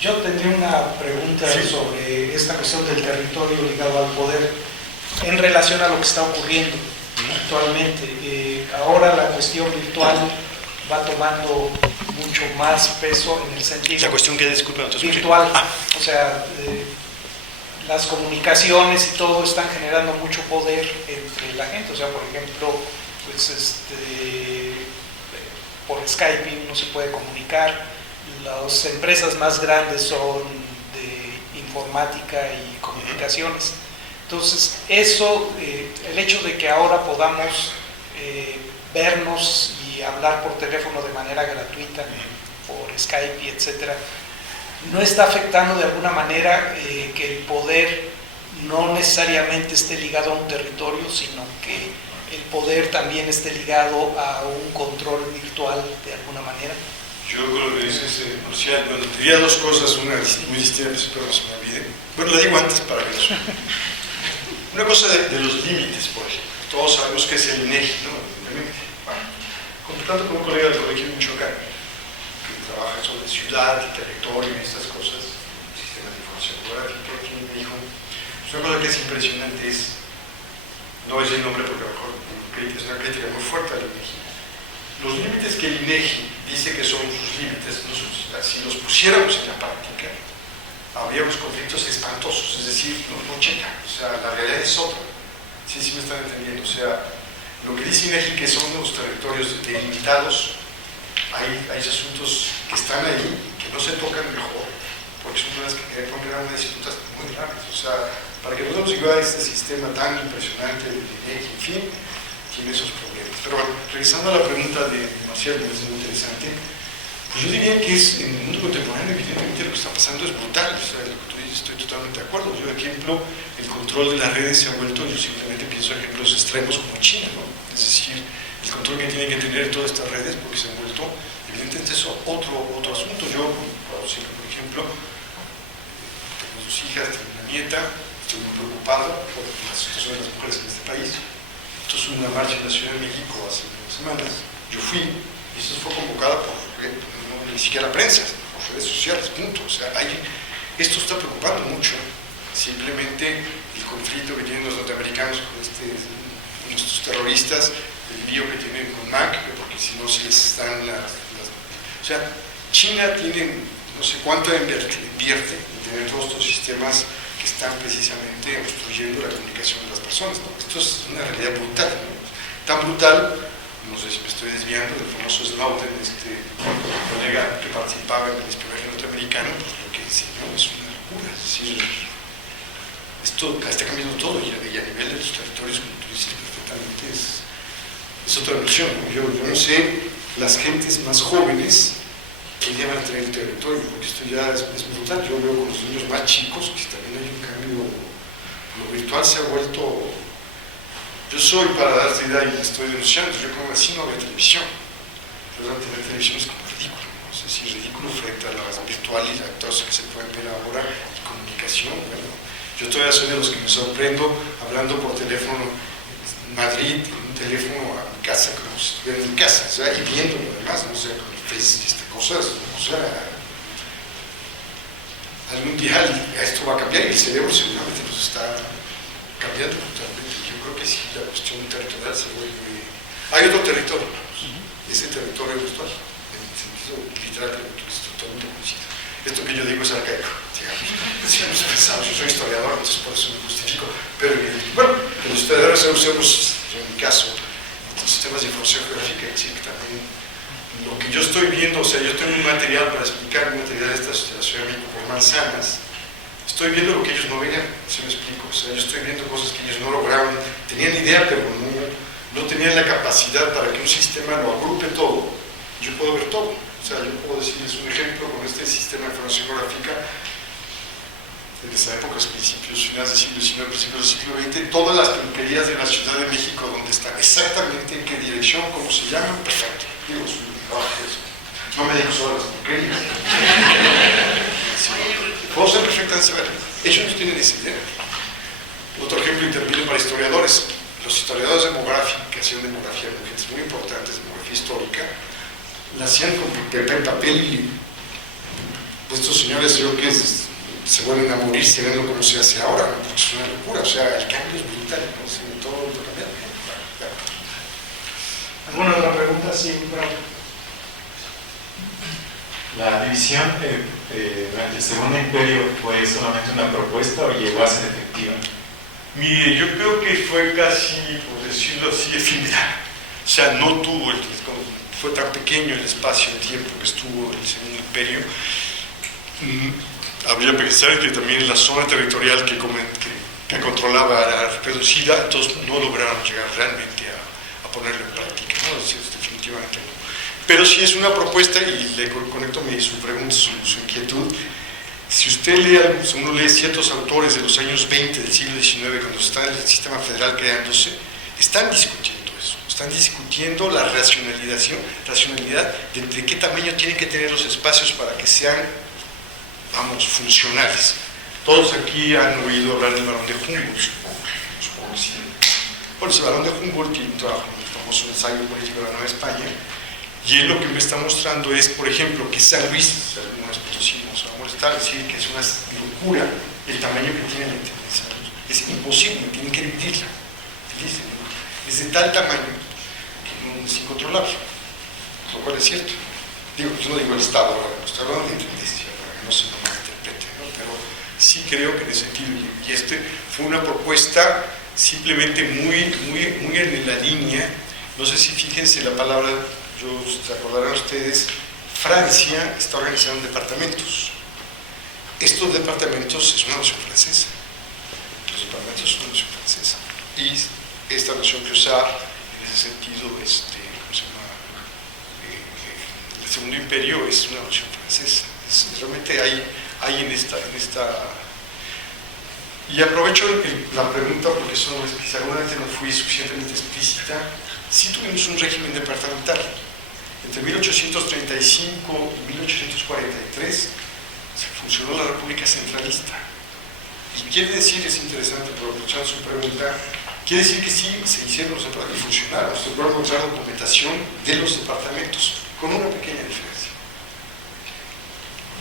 Yo tendría una pregunta sobre esta cuestión del territorio ligado al poder en relación a lo que está ocurriendo actualmente. Ahora la cuestión virtual va tomando mucho más peso en el sentido... La cuestión que disculpa, virtual, o sea, las comunicaciones y todo están generando mucho poder entre la gente. O sea, por ejemplo, pues por Skype uno se puede comunicar. Las empresas más grandes son de informática y comunicaciones. Entonces, eso, el hecho de que ahora podamos vernos y hablar por teléfono de manera gratuita, por Skype y etcétera, no está afectando de alguna manera que el poder no necesariamente esté ligado a un territorio, sino que el poder también esté ligado a un control virtual de alguna manera. Yo creo que eso es crucial. Bueno, te diría dos cosas, una muy distinta, espero no se me olvide. Bueno, la digo antes para que eso. Una cosa de los límites, por ejemplo. Todos sabemos que es el INEGI, ¿no? Bueno, contactando con un colega del Colegio de Michoacán, que trabaja sobre ciudad, territorio y estas cosas, sistemas de información geográfica, que me dijo, una cosa que es impresionante no es el nombre porque a lo mejor es una crítica muy fuerte al INEGI. Los límites que el INEGI dice que son sus límites, si los pusiéramos en la práctica, habríamos conflictos espantosos, es decir, no checan, o sea, la realidad es otra. Sí me están entendiendo, o sea, lo que dice INEGI que son los territorios delimitados, hay asuntos que están ahí, que no se tocan mejor, porque son cosas que generan unas disputas muy graves, o sea, para que podamos llegar a este sistema tan impresionante del INEGI, en fin, tiene esos problemas. Pero bueno, regresando a la pregunta de Marcial, que me parece muy interesante, pues yo diría que en el mundo contemporáneo, evidentemente, lo que está pasando es brutal. O sea, lo que tú dices, estoy totalmente de acuerdo. Yo, por ejemplo, el control de las redes se ha vuelto, yo simplemente pienso en ejemplos extremos como China, ¿no? Es decir, el control que tienen que tener todas estas redes, porque se han vuelto, evidentemente, eso otro asunto. Yo, por ejemplo, tengo 2 hijas, tengo una nieta, estoy muy preocupado por la situación de las mujeres en este país. Esto es una marcha en la Ciudad de México hace unas semanas. Yo fui, y esto fue convocada por ni siquiera la prensa, por redes sociales, punto. O sea, esto está preocupando mucho. Simplemente el conflicto que tienen los norteamericanos con nuestros terroristas, el lío que tienen con Mac, porque si no se les dan o sea, China tiene no sé cuánto invierte en tener todos estos sistemas que están precisamente obstruyendo la comunicación de las personas, ¿no? Esto es una realidad brutal, ¿no? Tan brutal, no sé si me estoy desviando del famoso Snowden, colega que participaba en el espionaje norteamericano, pues lo que enseñó es una locura. Es decir, esto está cambiando todo y a nivel de los territorios, como tú dices perfectamente, es otra visión, ¿no? Yo no sé, las gentes más jóvenes que ya van a tener el territorio, porque esto ya es brutal. Yo veo con los niños más chicos que también hay un cambio. Lo virtual se ha vuelto. Yo soy, para darte idea, y estoy denunciando, yo como así no veo televisión. Pero tener televisión es como ridículo, ¿no? Es decir, ridículo frente a la virtual y la cosa que se pueden ver ahora, y comunicación. Bueno, yo todavía soy de los que me sorprendo hablando por teléfono en Madrid, en un teléfono a mi casa, como si estuviera en mi casa, o sea, y viendo lo demás, no sé, con el Face, cosas, o sea, algún día esto va a cambiar y el cerebro seguramente nos está cambiando totalmente. Yo creo que sí, la cuestión territorial se vuelve. Hay otro territorio, ese territorio virtual, en el sentido literal que totalmente coincide. Esto que yo digo es arcaico, digamos. Si hemos pensado, yo soy historiador, entonces por eso me justifico, pero bueno, los historiadores usamos, en mi caso, los sistemas de información geográfica, que también lo que yo estoy viendo, o sea, yo tengo un material para explicar un material de la Ciudad de México por manzanas. Estoy viendo lo que ellos no veían, ¿se me explico? O sea, yo estoy viendo cosas que ellos no lograban, tenían idea, pero no tenían la capacidad para que un sistema lo agrupe todo. Yo puedo ver todo. O sea, yo puedo decirles un ejemplo con este sistema de información geográfica en esas épocas, principios, finales del siglo XIX, principios del siglo XX, todas las peluquerías de la Ciudad de México, donde están, exactamente en qué dirección, cómo se llaman, perfecto. Digo, no me digo solo las peluquerías. Puedo ser perfectamente saber. Ellos no tienen esa idea. Otro ejemplo intervino para historiadores. Los historiadores demográficos, que hacían demografía con gentes muy importantes, demografía histórica, la hacían con papel y estos señores, yo que se vuelven a morir viendo cómo se hace ahora, ¿no? Porque es una locura. O sea, el cambio es brutal, ¿no? Todo lo cambiar. ¿Alguna otra pregunta? Sí, bravo. ¿La división durante el Segundo Imperio fue solamente una propuesta o llegó a ser efectiva? Mire, yo creo que fue casi, por decirlo así, efímera. O sea, no tuvo, fue tan pequeño el espacio, el tiempo que estuvo el Segundo Imperio. Habría que pensar que también la zona territorial que controlaba era reducida, entonces no lograron llegar realmente a ponerlo en práctica, ¿no? Definitivamente no. Pero sí es una propuesta, y le conecto su pregunta, su inquietud. Si usted uno lee ciertos autores de los años 20 del siglo XIX, cuando está el sistema federal creándose, están discutiendo eso, están discutiendo la racionalidad de qué tamaño tienen que tener los espacios para que sean, vamos, funcionales. Todos aquí han oído hablar del Barón de Humboldt, supongo que sí. Bueno, ese Barón de Humboldt tiene un trabajo en el famoso ensayo político de la Nueva España, y él lo que me está mostrando es, por ejemplo, que San Luis, algunos Potosí nos va a molestar decir que es una locura el tamaño que tiene la entidad de San Luis. Es imposible, tienen que dividirla. Es de tal tamaño que no es incontrolable, lo cual es cierto. Digo, yo no digo el Estado, ahora, estoy hablando de intendencia, para que no se lo malinterprete, ¿no? Pero sí creo que en ese sentido, y fue una propuesta simplemente muy en la línea, no sé si fíjense la palabra. Se acordarán ustedes, Francia está organizando departamentos. Estos departamentos es una noción francesa. Los departamentos son una noción francesa. Y esta noción que usaba, en ese sentido, ¿cómo se llama? El Segundo Imperio es una noción francesa. Realmente hay en esta. Y aprovecho la pregunta porque seguramente no fui suficientemente explícita. sí tuvimos un régimen departamental. Entre 1835 y 1843 se funcionó la República Centralista. Y quiere decir, es interesante por aprovechar su pregunta, quiere decir que sí se hicieron los departamentos y funcionaron. Se puede encontrar documentación de los departamentos, con una pequeña diferencia.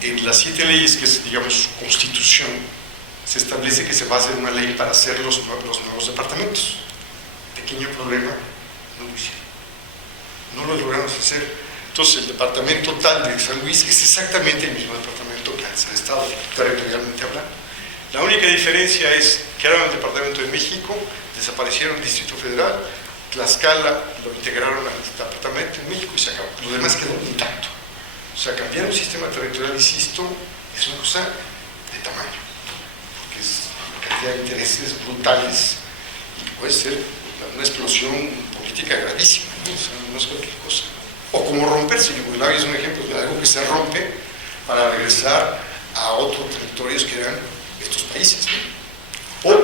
En las 7 leyes, que es, digamos, su constitución, se establece que se va a hacer una ley para hacer los nuevos departamentos. Pequeño problema, no lo hicieron. No lo logramos hacer. Entonces, el departamento tal de San Luis es exactamente el mismo departamento que es el Estado, territorialmente hablando. La única diferencia es que ahora el Departamento de México desaparecieron el Distrito Federal, Tlaxcala lo integraron al Departamento de México y se acabó. Lo demás quedó intacto. O sea, cambiar un sistema territorial, insisto, es una cosa de tamaño, porque es una cantidad de intereses brutales y puede ser una explosión política gravísima, ¿no? O sea, no es cualquier cosa. O como romperse, Yugoslavia es un ejemplo de algo que se rompe para regresar a otros territorios que eran estos países, ¿no? O el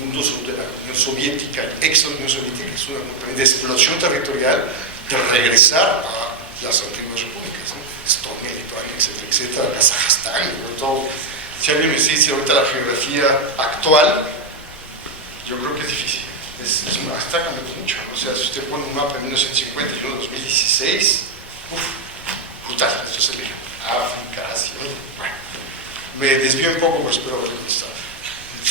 mundo de la Unión Soviética, el ex-Unión Soviética, es una también de explosión territorial, de regresar a las antiguas repúblicas, ¿no? Estonia, Lituania, etcétera, etcétera, Kazajstán, sobre todo. Si alguien me dice ahorita la geografía actual, yo creo que es difícil. Está cambiando mucho, ¿no? O sea, si usted pone un mapa de 1950 y uno de 2016, brutal, eso se ve. África, Asia, bueno. Me desvío un poco, pero espero haberle contestado.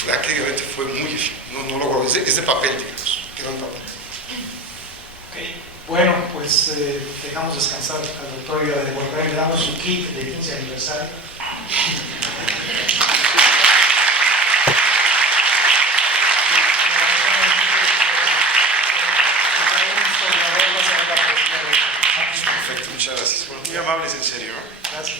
Prácticamente fue muy difícil, no logró, es de papel, digamos, quedó en papel. Okay. Bueno, pues dejamos descansar al doctor Ida de Borrell, le damos su kit de 15 aniversario. Perfecto, muchas gracias. Bueno, muy amables, en serio. Gracias.